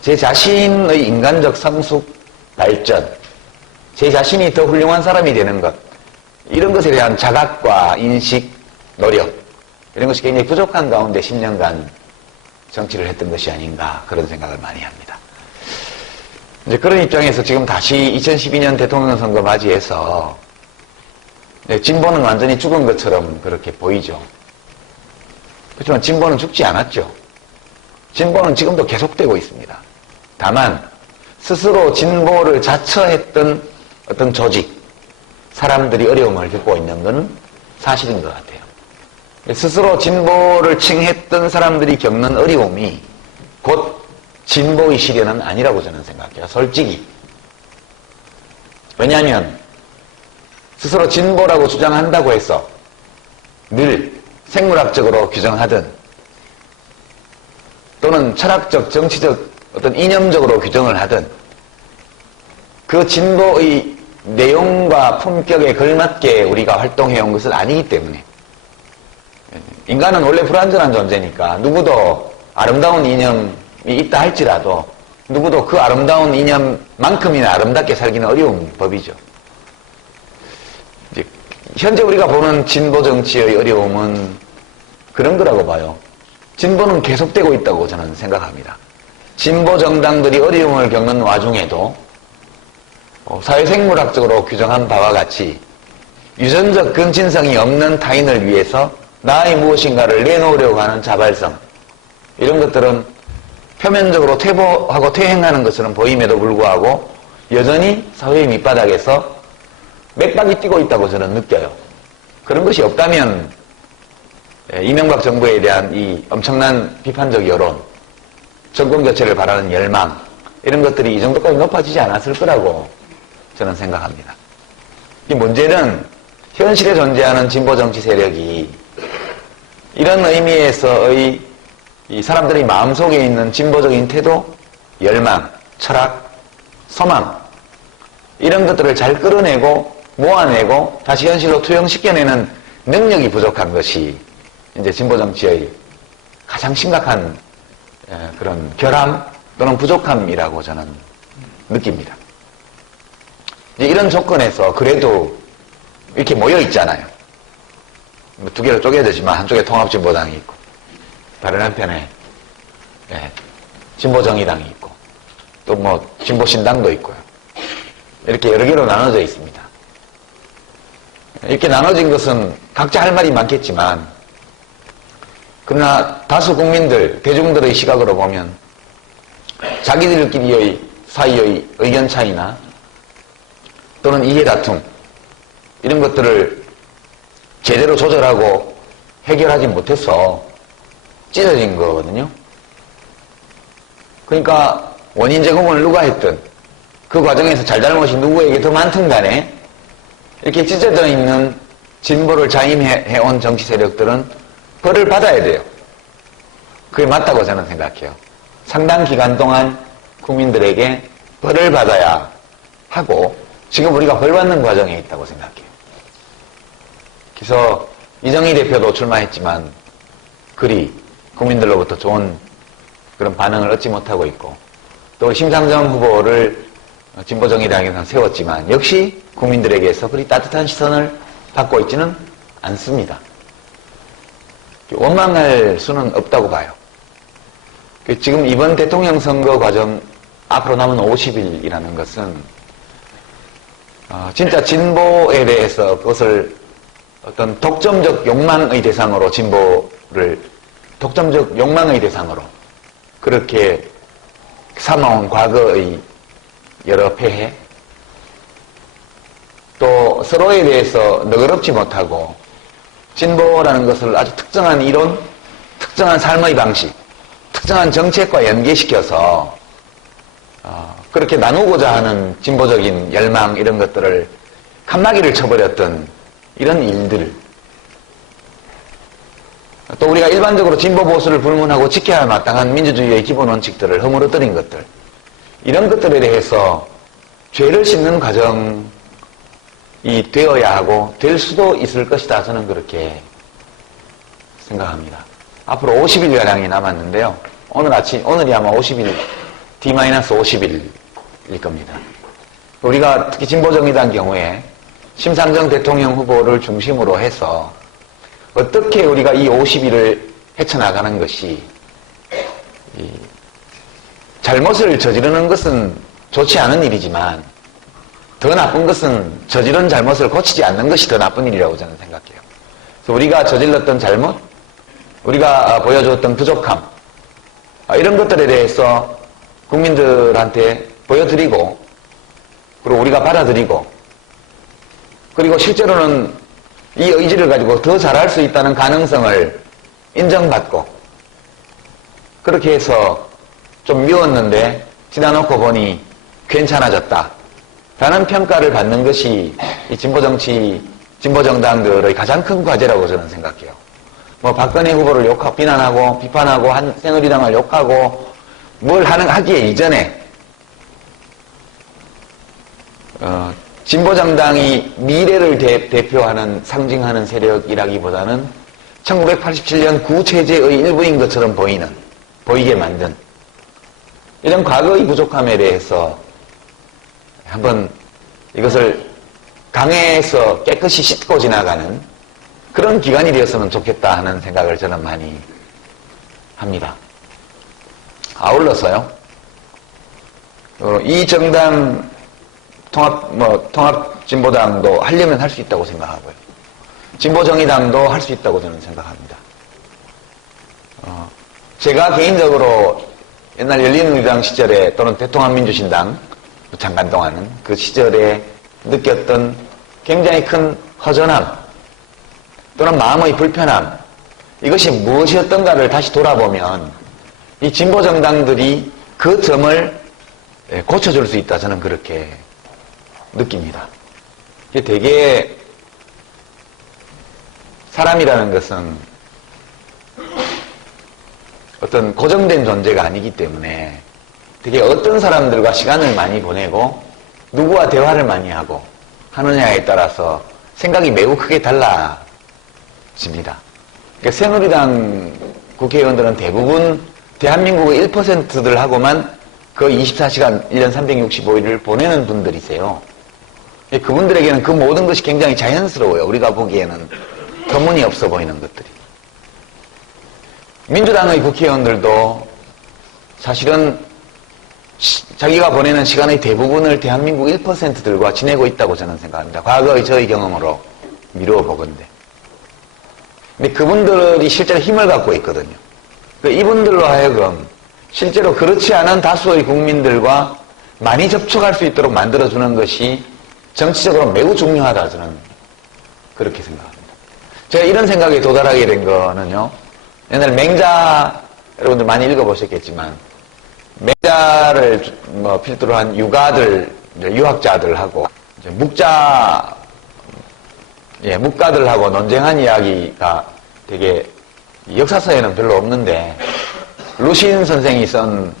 제 자신의 인간적 성숙, 발전, 제 자신이 더 훌륭한 사람이 되는 것, 이런 것에 대한 자각과 인식, 노력, 이런 것이 굉장히 부족한 가운데 10년간 정치를 했던 것이 아닌가, 그런 생각을 많이 합니다. 이제 그런 입장에서 지금 다시 2012년 대통령 선거 맞이해서 진보는 완전히 죽은 것처럼 그렇게 보이죠. 그렇지만 진보는 죽지 않았죠. 진보는 지금도 계속되고 있습니다. 다만 스스로 진보를 자처했던 어떤 조직, 사람들이 어려움을 겪고 있는 것은 사실인 것 같아요. 스스로 진보를 칭했던 사람들이 겪는 어려움이 곧 진보의 시련은 아니라고 저는 생각해요. 솔직히. 왜냐하면 스스로 진보라고 주장한다고 해서 늘 생물학적으로 규정하든 또는 철학적, 정치적, 어떤 이념적으로 규정을 하든 그 진보의 내용과 품격에 걸맞게 우리가 활동해온 것은 아니기 때문에 인간은 원래 불완전한 존재니까 누구도 아름다운 이념이 있다 할지라도 누구도 그 아름다운 이념만큼이나 아름답게 살기는 어려운 법이죠. 이제 현재 우리가 보는 진보 정치의 어려움은 그런 거라고 봐요. 진보는 계속되고 있다고 저는 생각합니다. 진보 정당들이 어려움을 겪는 와중에도 사회생물학적으로 규정한 바와 같이 유전적 근친성이 없는 타인을 위해서 나의 무엇인가를 내놓으려고 하는 자발성, 이런 것들은 표면적으로 퇴보하고 퇴행하는 것처럼 보임에도 불구하고 여전히 사회의 밑바닥에서 맥박이 뛰고 있다고 저는 느껴요. 그런 것이 없다면 이명박 정부에 대한 이 엄청난 비판적 여론, 정권 교체를 바라는 열망, 이런 것들이 이 정도까지 높아지지 않았을 거라고 저는 생각합니다. 이 문제는 현실에 존재하는 진보 정치 세력이 이런 의미에서의 이 사람들의 마음속에 있는 진보적인 태도, 열망, 철학, 소망, 이런 것들을 잘 끌어내고 모아내고 다시 현실로 투영시켜내는 능력이 부족한 것이 이제 진보 정치의 가장 심각한 그런 결함 또는 부족함이라고 저는 느낍니다. 이제 이런 조건에서 그래도 이렇게 모여 있잖아요. 두 개로 쪼개지만 한쪽에 통합진보당이 있고 다른 한편에 진보정의당이 있고 또 뭐 진보신당도 있고요. 이렇게 여러 개로 나눠져 있습니다. 이렇게 나눠진 것은 각자 할 말이 많겠지만 그러나 다수 국민들, 대중들의 시각으로 보면 자기들끼리의 사이의 의견 차이나 또는 이해 다툼 이런 것들을 제대로 조절하고 해결하지 못해서 찢어진 거거든요. 그러니까 원인 제공을 누가 했든 그 과정에서 잘잘못이 누구에게 더 많든 간에 이렇게 찢어져 있는 진보를 자임해온 정치 세력들은 벌을 받아야 돼요. 그게 맞다고 저는 생각해요. 상당 기간 동안 국민들에게 벌을 받아야 하고 지금 우리가 벌 받는 과정에 있다고 생각해요. 그래서 이정희 대표도 출마했지만 그리 국민들로부터 좋은 그런 반응을 얻지 못하고 있고 또 심상정 후보를 진보정의당에서 세웠지만 역시 국민들에게서 그리 따뜻한 시선을 받고 있지는 않습니다. 원망할 수는 없다고 봐요. 지금 이번 대통령 선거 과정 앞으로 남은 50일이라는 것은 진짜 진보에 대해서 그것을 어떤 독점적 욕망의 대상으로 진보를 독점적 욕망의 대상으로 그렇게 삼아온 과거의 여러 폐해 또 서로에 대해서 너그럽지 못하고 진보라는 것을 아주 특정한 이론, 특정한 삶의 방식, 특정한 정책과 연계시켜서 그렇게 나누고자 하는 진보적인 열망 이런 것들을 칸막이를 쳐버렸던 이런 일들 또 우리가 일반적으로 진보 보수를 불문하고 지켜야 할 마땅한 민주주의의 기본 원칙들을 허물어뜨린 것들, 이런 것들에 대해서 죄를 씻는 과정이 되어야 하고 될 수도 있을 것이다. 저는 그렇게 생각합니다. 앞으로 50일가량이 남았는데요. 오늘이 아마 50일, D-50일일 겁니다. 우리가 특히 진보정의당 경우에 심상정 대통령 후보를 중심으로 해서 어떻게 우리가 이 50일을 헤쳐나가는 것이, 잘못을 저지르는 것은 좋지 않은 일이지만 더 나쁜 것은 저지른 잘못을 고치지 않는 것이 더 나쁜 일이라고 저는 생각해요. 그래서 우리가 저질렀던 잘못, 우리가 보여주었던 부족함, 이런 것들에 대해서 국민들한테 보여드리고, 그리고 우리가 받아들이고, 그리고 실제로는 이 의지를 가지고 더 잘할 수 있다는 가능성을 인정받고, 그렇게 해서 좀 미웠는데 지나놓고 보니 괜찮아졌다 라는 평가를 받는 것이 이 진보정당들의 가장 큰 과제라고 저는 생각해요. 뭐 박근혜 후보를 비난하고 비판하고 새누리당을 욕하고 뭘 하기에 이전에 진보정당이 미래를 대표하는 상징하는 세력이라기보다는 1987년 구체제의 일부인 것처럼 보이게 만든 이런 과거의 부족함에 대해서 한번 이것을 강해서 깨끗이 씻고 지나가는 그런 기간이 되었으면 좋겠다 하는 생각을 저는 많이 합니다. 아울러서요, 이 정당 통합진보당도 하려면 할 수 있다고 생각하고요. 진보정의당도 할 수 있다고 저는 생각합니다. 제가 개인적으로 옛날 열린우리당 시절에 또는 대통합민주신당 잠깐 동안은 그 시절에 느꼈던 굉장히 큰 허전함 또는 마음의 불편함, 이것이 무엇이었던가를 다시 돌아보면 이 진보정당들이 그 점을 고쳐줄 수 있다, 저는 그렇게 느낍니다. 이게 되게 사람이라는 것은 어떤 고정된 존재가 아니기 때문에 되게 어떤 사람들과 시간을 많이 보내고 누구와 대화를 많이 하고 하느냐에 따라서 생각이 매우 크게 달라집니다. 그러니까 새누리당 국회의원들은 대부분 대한민국의 1%들하고만 그 24시간 1년 365일을 보내는 분들이세요. 그분들에게는 그 모든 것이 굉장히 자연스러워요. 우리가 보기에는 터무니없어 보이는 것들이. 민주당의 국회의원들도 사실은 자기가 보내는 시간의 대부분을 대한민국 1%들과 지내고 있다고 저는 생각합니다. 과거의 저의 경험으로 미루어 보건대. 근데 그분들이 실제로 힘을 갖고 있거든요. 이분들로 하여금 실제로 그렇지 않은 다수의 국민들과 많이 접촉할 수 있도록 만들어주는 것이 정치적으로 매우 중요하다, 저는 그렇게 생각합니다. 제가 이런 생각에 도달하게 된 거는요, 옛날 맹자, 여러분들 많이 읽어보셨겠지만, 맹자를 필두로 한 유학자들하고, 묵가들하고 논쟁한 이야기가 되게 역사서에는 별로 없는데, 루신 선생이 쓴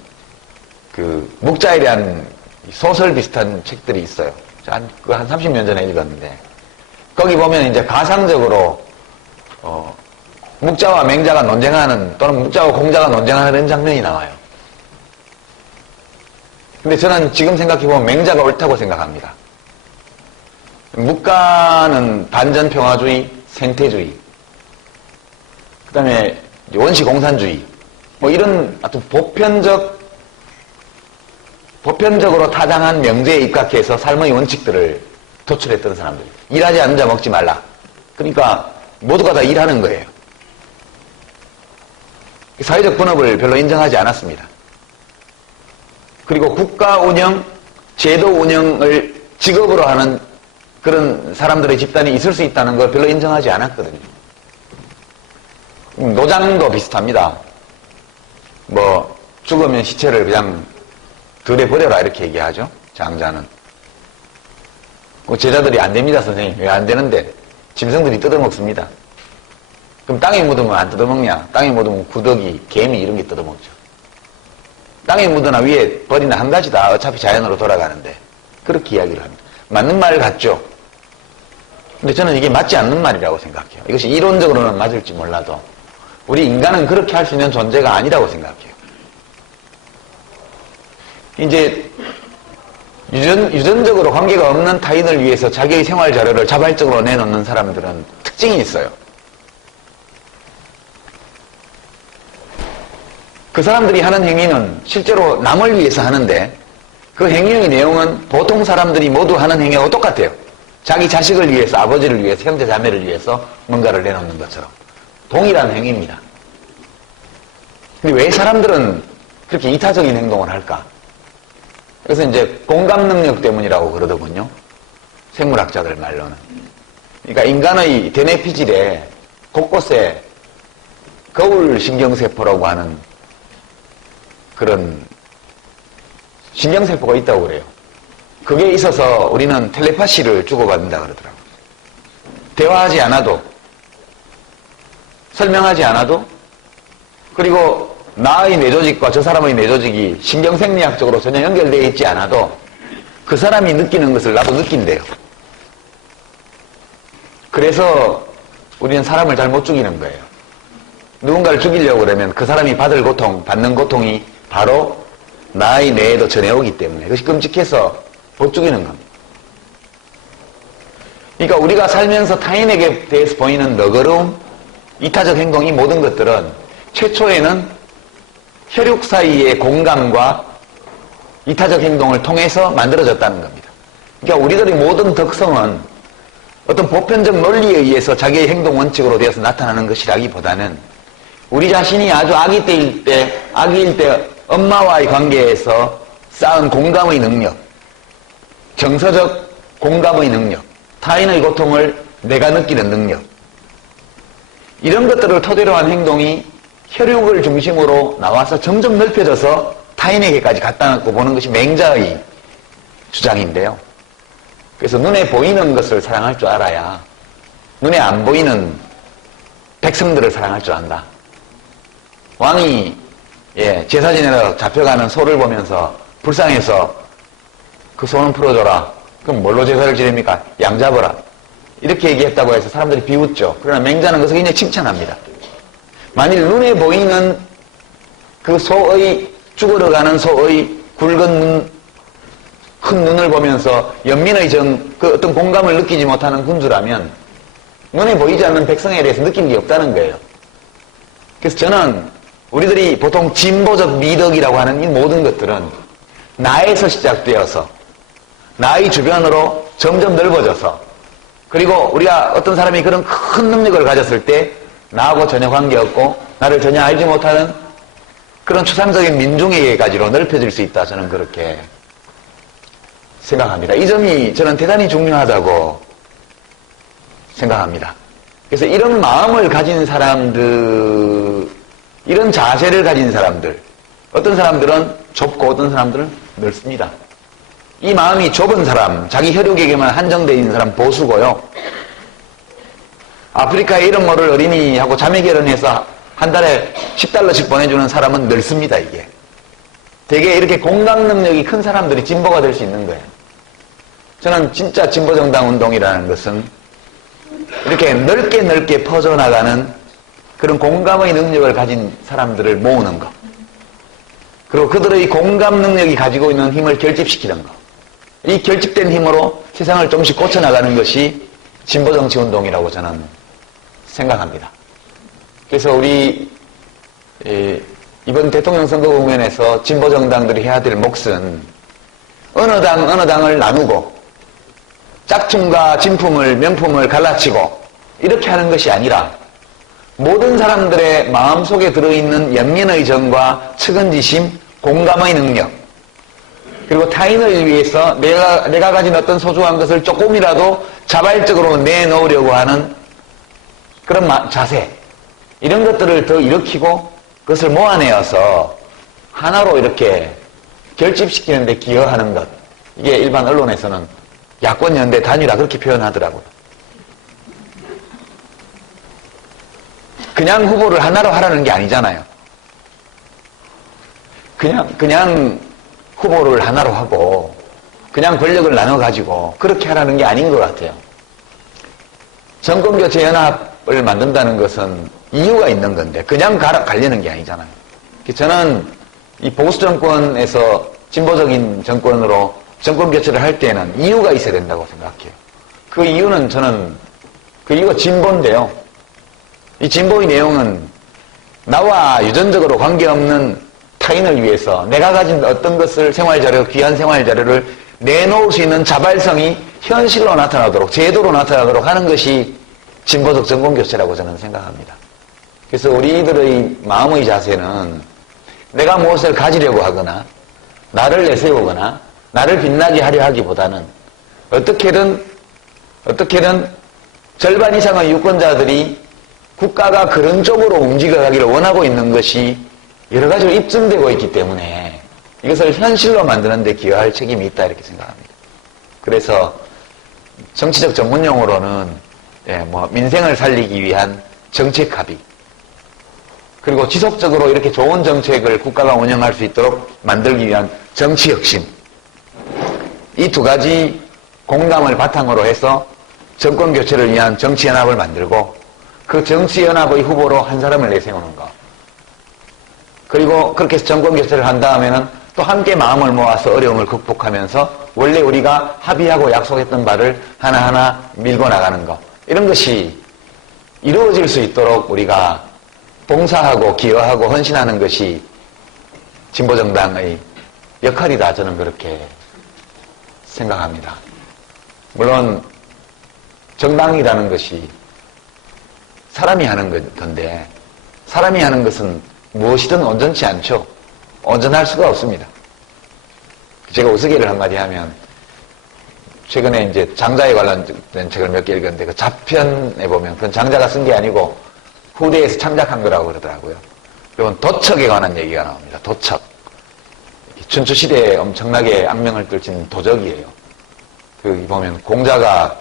그 묵자에 대한 소설 비슷한 책들이 있어요. 한 30년 전에 읽었는데, 거기 보면 이제 가상적으로, 묵자와 맹자가 논쟁하는, 또는 묵자와 공자가 논쟁하는 장면이 나와요. 근데 저는 지금 생각해보면 맹자가 옳다고 생각합니다. 묵가는 반전평화주의, 생태주의, 그 다음에 원시공산주의, 이런 하여튼 보편적으로 타당한 명제에 입각해서 삶의 원칙들을 도출했던 사람들. 일하지 않는 자 먹지 말라. 그러니까 모두가 다 일하는 거예요. 사회적 분업을 별로 인정하지 않았습니다. 그리고 국가 운영, 제도 운영을 직업으로 하는 그런 사람들의 집단이 있을 수 있다는 걸 별로 인정하지 않았거든요. 노장도 비슷합니다. 죽으면 시체를 그냥 들에 버려라 이렇게 얘기하죠. 장자는. 제자들이 안 됩니다, 선생님. 왜 안 되는데? 짐승들이 뜯어먹습니다. 그럼 땅에 묻으면 안 뜯어먹냐? 땅에 묻으면 구더기, 개미 이런 게 뜯어먹죠. 땅에 묻으나 위에 버리나 한 가지다. 어차피 자연으로 돌아가는데. 그렇게 이야기를 합니다. 맞는 말 같죠? 근데 저는 이게 맞지 않는 말이라고 생각해요. 이것이 이론적으로는 맞을지 몰라도 우리 인간은 그렇게 할 수 있는 존재가 아니라고 생각해요. 이제 유전적으로 관계가 없는 타인을 위해서 자기의 생활 자료를 자발적으로 내놓는 사람들은 특징이 있어요. 그 사람들이 하는 행위는 실제로 남을 위해서 하는데 그 행위의 내용은 보통 사람들이 모두 하는 행위하고 똑같아요. 자기 자식을 위해서, 아버지를 위해서, 형제 자매를 위해서 뭔가를 내놓는 것처럼 동일한 행위입니다. 근데 왜 사람들은 그렇게 이타적인 행동을 할까? 그래서 이제 공감 능력 때문이라고 그러더군요. 생물학자들 말로는. 그러니까 인간의 대뇌피질에 곳곳에 거울 신경세포라고 하는 그런 신경세포가 있다고 그래요. 그게 있어서 우리는 텔레파시를 주고받는다 그러더라고요. 대화하지 않아도, 설명하지 않아도, 그리고 나의 뇌조직과 저 사람의 뇌조직이 신경생리학적으로 전혀 연결되어 있지 않아도 그 사람이 느끼는 것을 나도 느낀대요. 그래서 우리는 사람을 잘 못 죽이는 거예요. 누군가를 죽이려고 그러면 그 사람이 받는 고통이 바로 나의 뇌에도 전해오기 때문에 그것이 끔찍해서 못 죽이는 겁니다. 그러니까 우리가 살면서 타인에게 대해서 보이는 너그러움, 이타적 행동, 이 모든 것들은 최초에는 혈육 사이의 공감과 이타적 행동을 통해서 만들어졌다는 겁니다. 그러니까 우리들의 모든 덕성은 어떤 보편적 논리에 의해서 자기의 행동 원칙으로 되어서 나타나는 것이라기보다는 우리 자신이 아주 아기일 때 엄마와의 관계에서 쌓은 공감의 능력, 정서적 공감의 능력, 타인의 고통을 내가 느끼는 능력, 이런 것들을 토대로 한 행동이 혈육을 중심으로 나와서 점점 넓혀져서 타인에게까지 갖다 놓고 보는 것이 맹자의 주장인데요. 그래서 눈에 보이는 것을 사랑할 줄 알아야 눈에 안 보이는 백성들을 사랑할 줄 안다. 왕이 제사 지내러 잡혀가는 소를 보면서 불쌍해서 그 소는 풀어줘라. 그럼 뭘로 제사를 지냅니까? 양 잡아라. 이렇게 얘기했다고 해서 사람들이 비웃죠. 그러나 맹자는 그것을 굉장히 칭찬합니다. 만일 눈에 보이는 그 소의, 죽어가는 소의 굵은 눈, 큰 눈을 보면서 연민의 그 어떤 공감을 느끼지 못하는 군주라면 눈에 보이지 않는 백성에 대해서 느낀 게 없다는 거예요. 그래서 저는 우리들이 보통 진보적 미덕이라고 하는 이 모든 것들은 나에서 시작되어서 나의 주변으로 점점 넓어져서 그리고 우리가 어떤 사람이 그런 큰 능력을 가졌을 때 나하고 전혀 관계없고 나를 전혀 알지 못하는 그런 추상적인 민중에게까지로 넓혀질 수 있다. 저는 그렇게 생각합니다. 이 점이 저는 대단히 중요하다고 생각합니다. 그래서 이런 마음을 가진 사람들, 이런 자세를 가진 사람들, 어떤 사람들은 좁고 어떤 사람들은 넓습니다. 이 마음이 좁은 사람, 자기 혈육에게만 한정되어 있는 사람 보수고요. 아프리카에 이런 모를 어린이하고 자매 결혼해서 한 달에 $10씩 보내주는 사람은 넓습니다, 이게. 되게 이렇게 공감 능력이 큰 사람들이 진보가 될 수 있는 거예요. 저는 진짜 진보정당 운동이라는 것은 이렇게 넓게 퍼져나가는 그런 공감의 능력을 가진 사람들을 모으는 것. 그리고 그들의 공감 능력이 가지고 있는 힘을 결집시키는 것. 이 결집된 힘으로 세상을 조금씩 고쳐나가는 것이 진보정치 운동이라고 저는 생각합니다. 그래서 우리 이번 대통령 선거 국면에서 진보정당들이 해야 될 몫은 어느 당을 나누고 짝퉁과 진품을, 명품을 갈라치고 이렇게 하는 것이 아니라 모든 사람들의 마음속에 들어있는 연민의 정과 측은지심, 공감의 능력, 그리고 타인을 위해서 내가 가진 어떤 소중한 것을 조금이라도 자발적으로 내놓으려고 하는 그런 자세, 이런 것들을 더 일으키고 그것을 모아내어서 하나로 이렇게 결집시키는 데 기여하는 것. 이게 일반 언론에서는 야권연대 단일화 그렇게 표현하더라고요. 그냥 후보를 하나로 하라는 게 아니잖아요. 그냥 후보를 하나로 하고 그냥 권력을 나눠가지고 그렇게 하라는 게 아닌 것 같아요. 정권교체연합을 만든다는 것은 이유가 있는 건데 그냥 가려는 게 아니잖아요. 저는 이 보수 정권에서 진보적인 정권으로 정권교체를 할 때는 이유가 있어야 된다고 생각해요. 그 이유는 그 이유가 진보인데요. 이 진보의 내용은 나와 유전적으로 관계없는 타인을 위해서 내가 가진 어떤 것을 귀한 생활자료를 내놓을 수 있는 자발성이 현실로 나타나도록, 제도로 나타나도록 하는 것이 진보적 정권교체라고 저는 생각합니다. 그래서 우리들의 마음의 자세는 내가 무엇을 가지려고 하거나 나를 내세우거나 나를 빛나게 하려 하기보다는 어떻게든 절반 이상의 유권자들이 국가가 그런 쪽으로 움직여가기를 원하고 있는 것이 여러 가지로 입증되고 있기 때문에 이것을 현실로 만드는 데 기여할 책임이 있다 이렇게 생각합니다. 그래서 정치적 전문용어로는 민생을 살리기 위한 정책 합의, 그리고 지속적으로 이렇게 좋은 정책을 국가가 운영할 수 있도록 만들기 위한 정치 혁신, 이 두 가지 공감을 바탕으로 해서 정권 교체를 위한 정치연합을 만들고 그 정치연합의 후보로 한 사람을 내세우는 것, 그리고 그렇게 해서 정권 교체를 한 다음에는 또 함께 마음을 모아서 어려움을 극복하면서 원래 우리가 합의하고 약속했던 바를 하나하나 밀고 나가는 것, 이런 것이 이루어질 수 있도록 우리가 봉사하고 기여하고 헌신하는 것이 진보정당의 역할이다, 저는 그렇게 생각합니다. 물론 정당이라는 것이 사람이 하는 건데 사람이 하는 것은 무엇이든 온전치 않죠. 온전할 수가 없습니다. 제가 우스개를 한마디 하면 최근에 이제 장자에 관련된 책을 몇 개 읽었는데 그 자편에 보면 그건 장자가 쓴 게 아니고 후대에서 창작한 거라고 그러더라고요. 이건 도척에 관한 얘기가 나옵니다. 도척. 춘추시대에 엄청나게 악명을 떨친 도적이에요. 거기 보면 공자가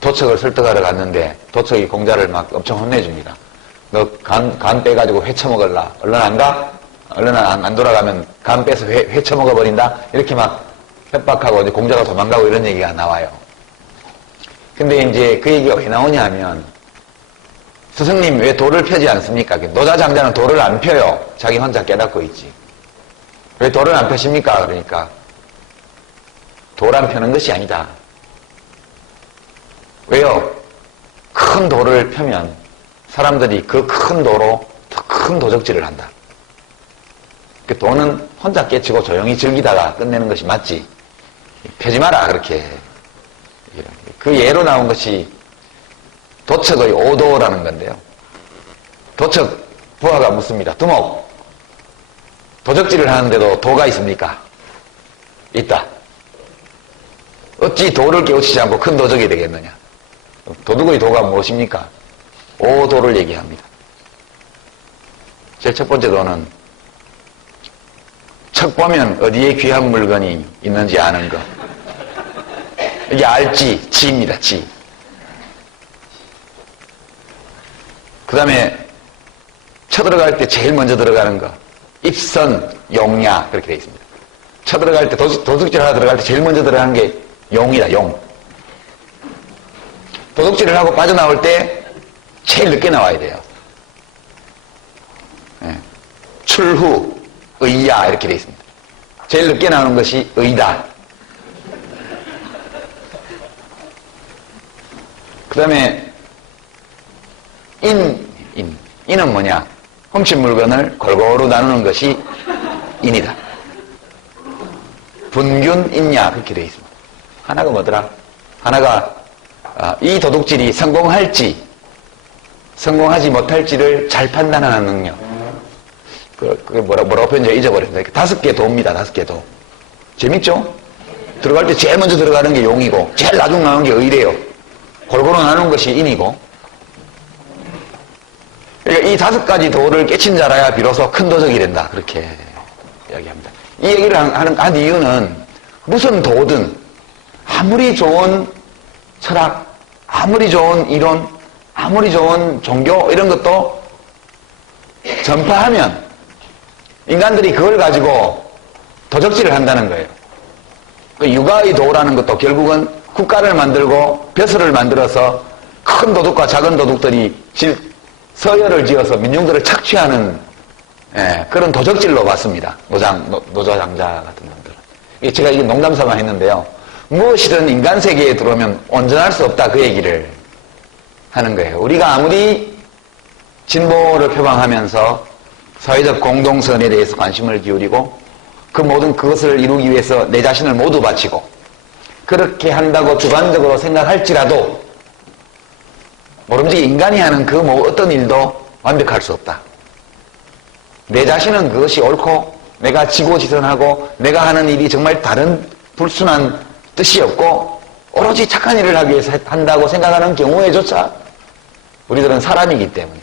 도척을 설득하러 갔는데 도척이 공자를 막 엄청 혼내줍니다. 너 간 빼가지고 회 처먹을라. 얼른 안 가? 얼른 안 돌아가면 간 빼서 회 처먹어버린다? 이렇게 막 협박하고 이제 공자가 도망가고 이런 얘기가 나와요. 근데 이제 그 얘기가 왜 나오냐 하면 스승님 왜 돌을 펴지 않습니까? 노자장자는 돌을 안 펴요. 자기 혼자 깨닫고 있지. 왜 돌을 안 펴십니까? 그러니까 돌 안 펴는 것이 아니다. 왜요? 큰 돌을 펴면 사람들이 그 큰 도로 더 큰 도적질을 한다. 그 도는 혼자 깨치고 조용히 즐기다가 끝내는 것이 맞지. 펴지 마라 그렇게. 그 예로 나온 것이 도척의 오도라는 건데요. 도척 부하가 묻습니다. 두목, 도적질을 하는데도 도가 있습니까? 있다. 어찌 도를 깨우치지 않고 큰 도적이 되겠느냐? 도둑의 도가 무엇입니까? 오도를 얘기합니다. 제일 첫 번째 도는 척 보면 어디에 귀한 물건이 있는지 아는 것. 이게 알지, 지입니다, 지. 그 다음에 쳐들어갈 때 제일 먼저 들어가는 거. 입선, 용야, 그렇게 되어 있습니다. 쳐들어갈 때, 도둑질 하러 들어갈 때 제일 먼저 들어가는 게 용이다, 용. 도둑질을 하고 빠져나올 때 제일 늦게 나와야 돼요. 네. 출후, 의야, 이렇게 되어 있습니다. 제일 늦게 나오는 것이 의다. 그 다음에 인은 뭐냐? 훔친 물건을 골고루 나누는 것이 인이다. 분균, 인야, 그렇게 되어 있습니다. 하나가 뭐더라? 하나가 이 도둑질이 성공할지 성공하지 못할지를 잘 판단하는 능력. 그게 뭐라고 표현인지 잊어버렸는데 5개 도입니다. 5개 도. 재밌죠? 들어갈 때 제일 먼저 들어가는 게 용이고 제일 나중 나오는 게 의래요. 골고루 나누는 것이 인이고. 그러니까 이 5가지 도를 깨친 자라야 비로소 큰 도적이 된다. 그렇게 이야기합니다. 이 얘기를 한 이유는 무슨 도든 아무리 좋은 철학, 아무리 좋은 이론, 아무리 좋은 종교 이런 것도 전파하면 인간들이 그걸 가지고 도적질을 한다는 거예요. 그 육아의 도라는 것도 결국은 국가를 만들고 벼슬을 만들어서 큰 도둑과 작은 도둑들이 서열을 지어서 민중들을 착취하는 그런 도적질로 봤습니다. 노조장자 같은 놈들은. 제가 이게 농담삼아 했는데요. 무엇이든 인간 세계에 들어오면 온전할 수 없다 그 얘기를 하는 거예요. 우리가 아무리 진보를 표방하면서 사회적 공동선에 대해서 관심을 기울이고 그 모든 그것을 이루기 위해서 내 자신을 모두 바치고 그렇게 한다고 주관적으로 생각할지라도 모름지기 인간이 하는 그 어떤 일도 완벽할 수 없다. 내 자신은 그것이 옳고 내가 지고지선하고 내가 하는 일이 정말 다른 불순한 뜻이 없고 오로지 착한 일을 하기 위해서 한다고 생각하는 경우에조차 우리들은 사람이기 때문에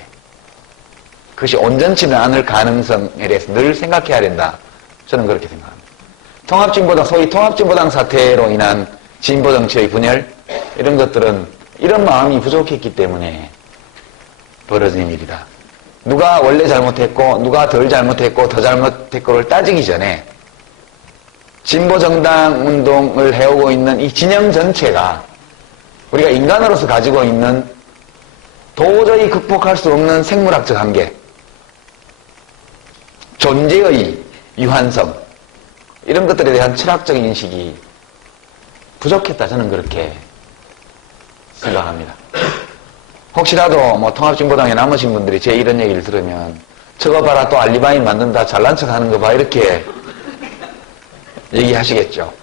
그것이 온전치는 않을 가능성에 대해서 늘 생각해야 된다. 저는 그렇게 생각합니다. 통합진보당, 소위 통합진보당 사태로 인한 진보정치의 분열 이런 것들은 이런 마음이 부족했기 때문에 벌어진 일이다. 누가 원래 잘못했고 누가 덜 잘못했고 더 잘못했고를 따지기 전에 진보정당 운동을 해오고 있는 이 진영 전체가 우리가 인간으로서 가지고 있는 도저히 극복할 수 없는 생물학적 한계, 존재의 유한성 이런 것들에 대한 철학적인 인식이 부족했다. 저는 그렇게 생각합니다. 혹시라도 통합진보당에 남으신 분들이 제 이런 얘기를 들으면 저거 봐라 또 알리바이 만든다 잘난 척 하는 거 봐 이렇게 얘기하시겠죠.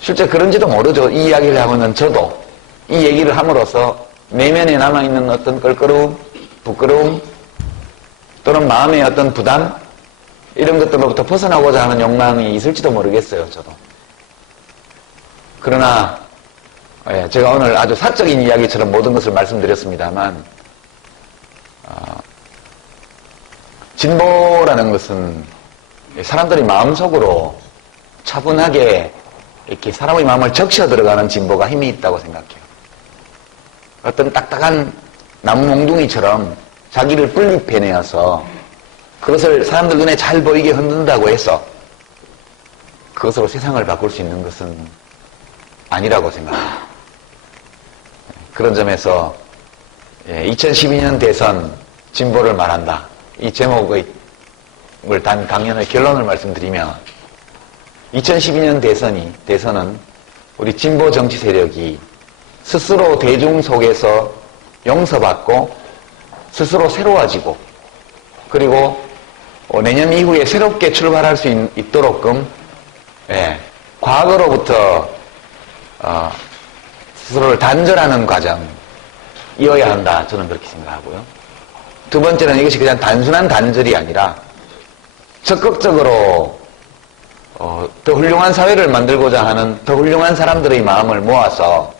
실제 그런지도 모르죠. 이 이야기를 하고는 저도 이 얘기를 함으로써 내면에 남아있는 어떤 껄끄러움, 부끄러움 또는 마음의 어떤 부담 이런 것들로부터 벗어나고자 하는 욕망이 있을지도 모르겠어요. 저도. 그러나 제가 오늘 아주 사적인 이야기처럼 모든 것을 말씀드렸습니다만 진보라는 것은 사람들이 마음속으로 차분하게 이렇게 사람의 마음을 적셔 들어가는 진보가 힘이 있다고 생각해요. 어떤 딱딱한 나무 몽둥이처럼 자기를 분립해내어서 그것을 사람들 눈에 잘 보이게 흔든다고 해서 그것으로 세상을 바꿀 수 있는 것은 아니라고 생각합니다. 그런 점에서 2012년 대선 진보를 말한다. 이 제목을 단 강연의 결론을 말씀드리면 2012년 대선은 우리 진보 정치 세력이 스스로 대중 속에서 용서받고 스스로 새로워지고 그리고 내년 이후에 새롭게 출발할 수 있도록끔 과거로부터 스스로를 단절하는 과정이어야 한다. 저는 그렇게 생각하고요. 두 번째는 이것이 그냥 단순한 단절이 아니라 적극적으로 더 훌륭한 사회를 만들고자 하는 더 훌륭한 사람들의 마음을 모아서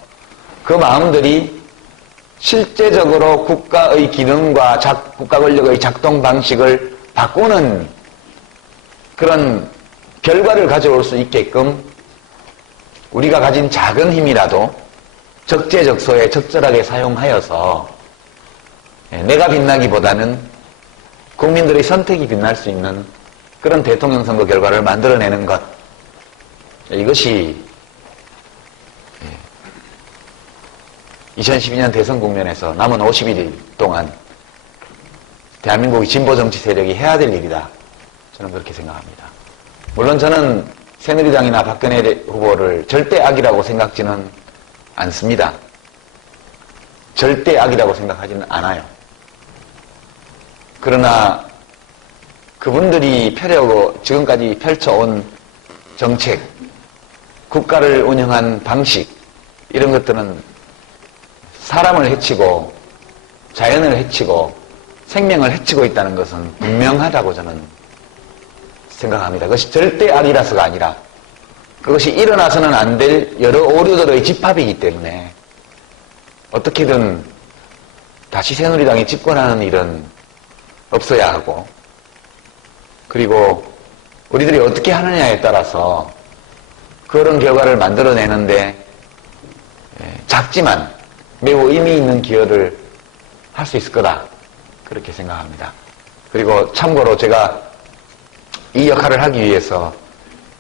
그 마음들이 실제적으로 국가의 기능과 국가 권력의 작동 방식을 바꾸는 그런 결과를 가져올 수 있게끔 우리가 가진 작은 힘이라도 적재적소에 적절하게 사용하여서 내가 빛나기보다는 국민들의 선택이 빛날 수 있는 그런 대통령 선거 결과를 만들어내는 것, 이것이 2012년 대선 국면에서 남은 50일 동안 대한민국의 진보 정치 세력이 해야 될 일이다. 저는 그렇게 생각합니다. 물론 저는 새누리당이나 박근혜 후보를 절대 악이라고 생각지는 않습니다. 절대 악이라고 생각하지는 않아요. 그러나 그분들이 펴려고 지금까지 펼쳐온 정책, 국가를 운영한 방식 이런 것들은 사람을 해치고 자연을 해치고 생명을 해치고 있다는 것은 분명하다고 저는 생각합니다. 그것이 절대 악이라서가 아니라 그것이 일어나서는 안 될 여러 오류들의 집합이기 때문에 어떻게든 다시 새누리당이 집권하는 일은 없어야 하고 그리고 우리들이 어떻게 하느냐에 따라서 그런 결과를 만들어내는데 작지만 매우 의미 있는 기여를 할 수 있을 거다. 그렇게 생각합니다. 그리고 참고로 제가 이 역할을 하기 위해서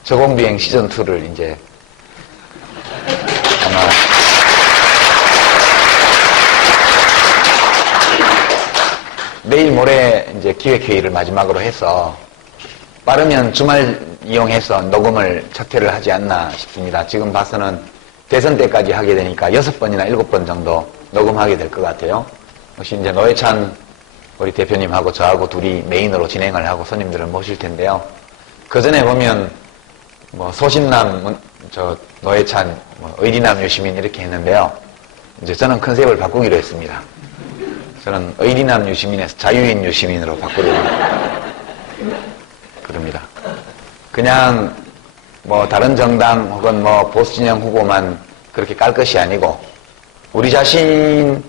저공비행 시즌2를 이제 아마 내일 모레 이제 기획회의를 마지막으로 해서 빠르면 주말 이용해서 녹음을 첫 회를 하지 않나 싶습니다. 지금 봐서는 대선 때까지 하게 되니까 6번이나 7번 정도 녹음하게 될 것 같아요. 혹시 이제 노회찬 우리 대표님하고 저하고 둘이 메인으로 진행을 하고 손님들을 모실 텐데요. 그 전에 보면 뭐 소신남, 노회찬, 의리남 유시민 이렇게 했는데요. 이제 저는 컨셉을 바꾸기로 했습니다. 저는 의리남 유시민에서 자유인 유시민으로 바꾸려고 그럽니다. 그냥 뭐 다른 정당 혹은 뭐 보수 진영 후보만 그렇게 깔 것이 아니고 우리 자신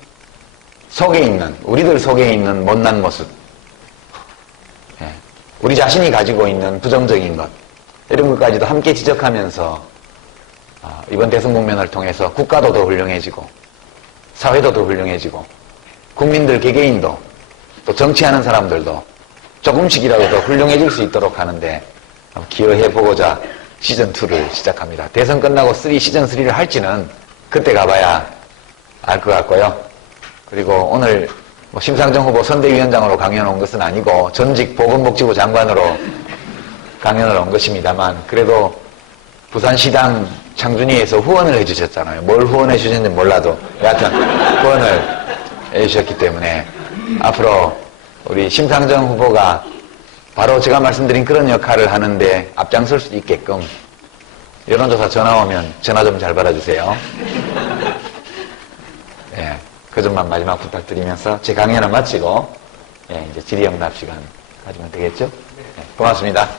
속에 있는, 우리들 속에 있는 못난 모습, 우리 자신이 가지고 있는 부정적인 것, 이런 것까지도 함께 지적하면서 이번 대선 국면을 통해서 국가도 더 훌륭해지고 사회도 더 훌륭해지고 국민들 개개인도 또 정치하는 사람들도 조금씩이라도 더 훌륭해질 수 있도록 하는데 기여해보고자 시즌2를 시작합니다. 대선 끝나고 시즌3를 할지는 그때 가봐야 알 것 같고요. 그리고 오늘 심상정 후보 선대위원장으로 강연 온 것은 아니고 전직 보건복지부 장관으로 강연을 온 것입니다만 그래도 부산시당 창준위에서 후원을 해주셨잖아요. 뭘 후원해 주셨는지 몰라도 여하튼 후원을 해주셨기 때문에 앞으로 우리 심상정 후보가 바로 제가 말씀드린 그런 역할을 하는데 앞장설 수 있게끔 여론조사 전화 오면 전화 좀 잘 받아주세요. 예, 그 점만 마지막 부탁드리면서 제 강연을 마치고 이제 질의응답 시간 가지면 되겠죠? 네, 고맙습니다.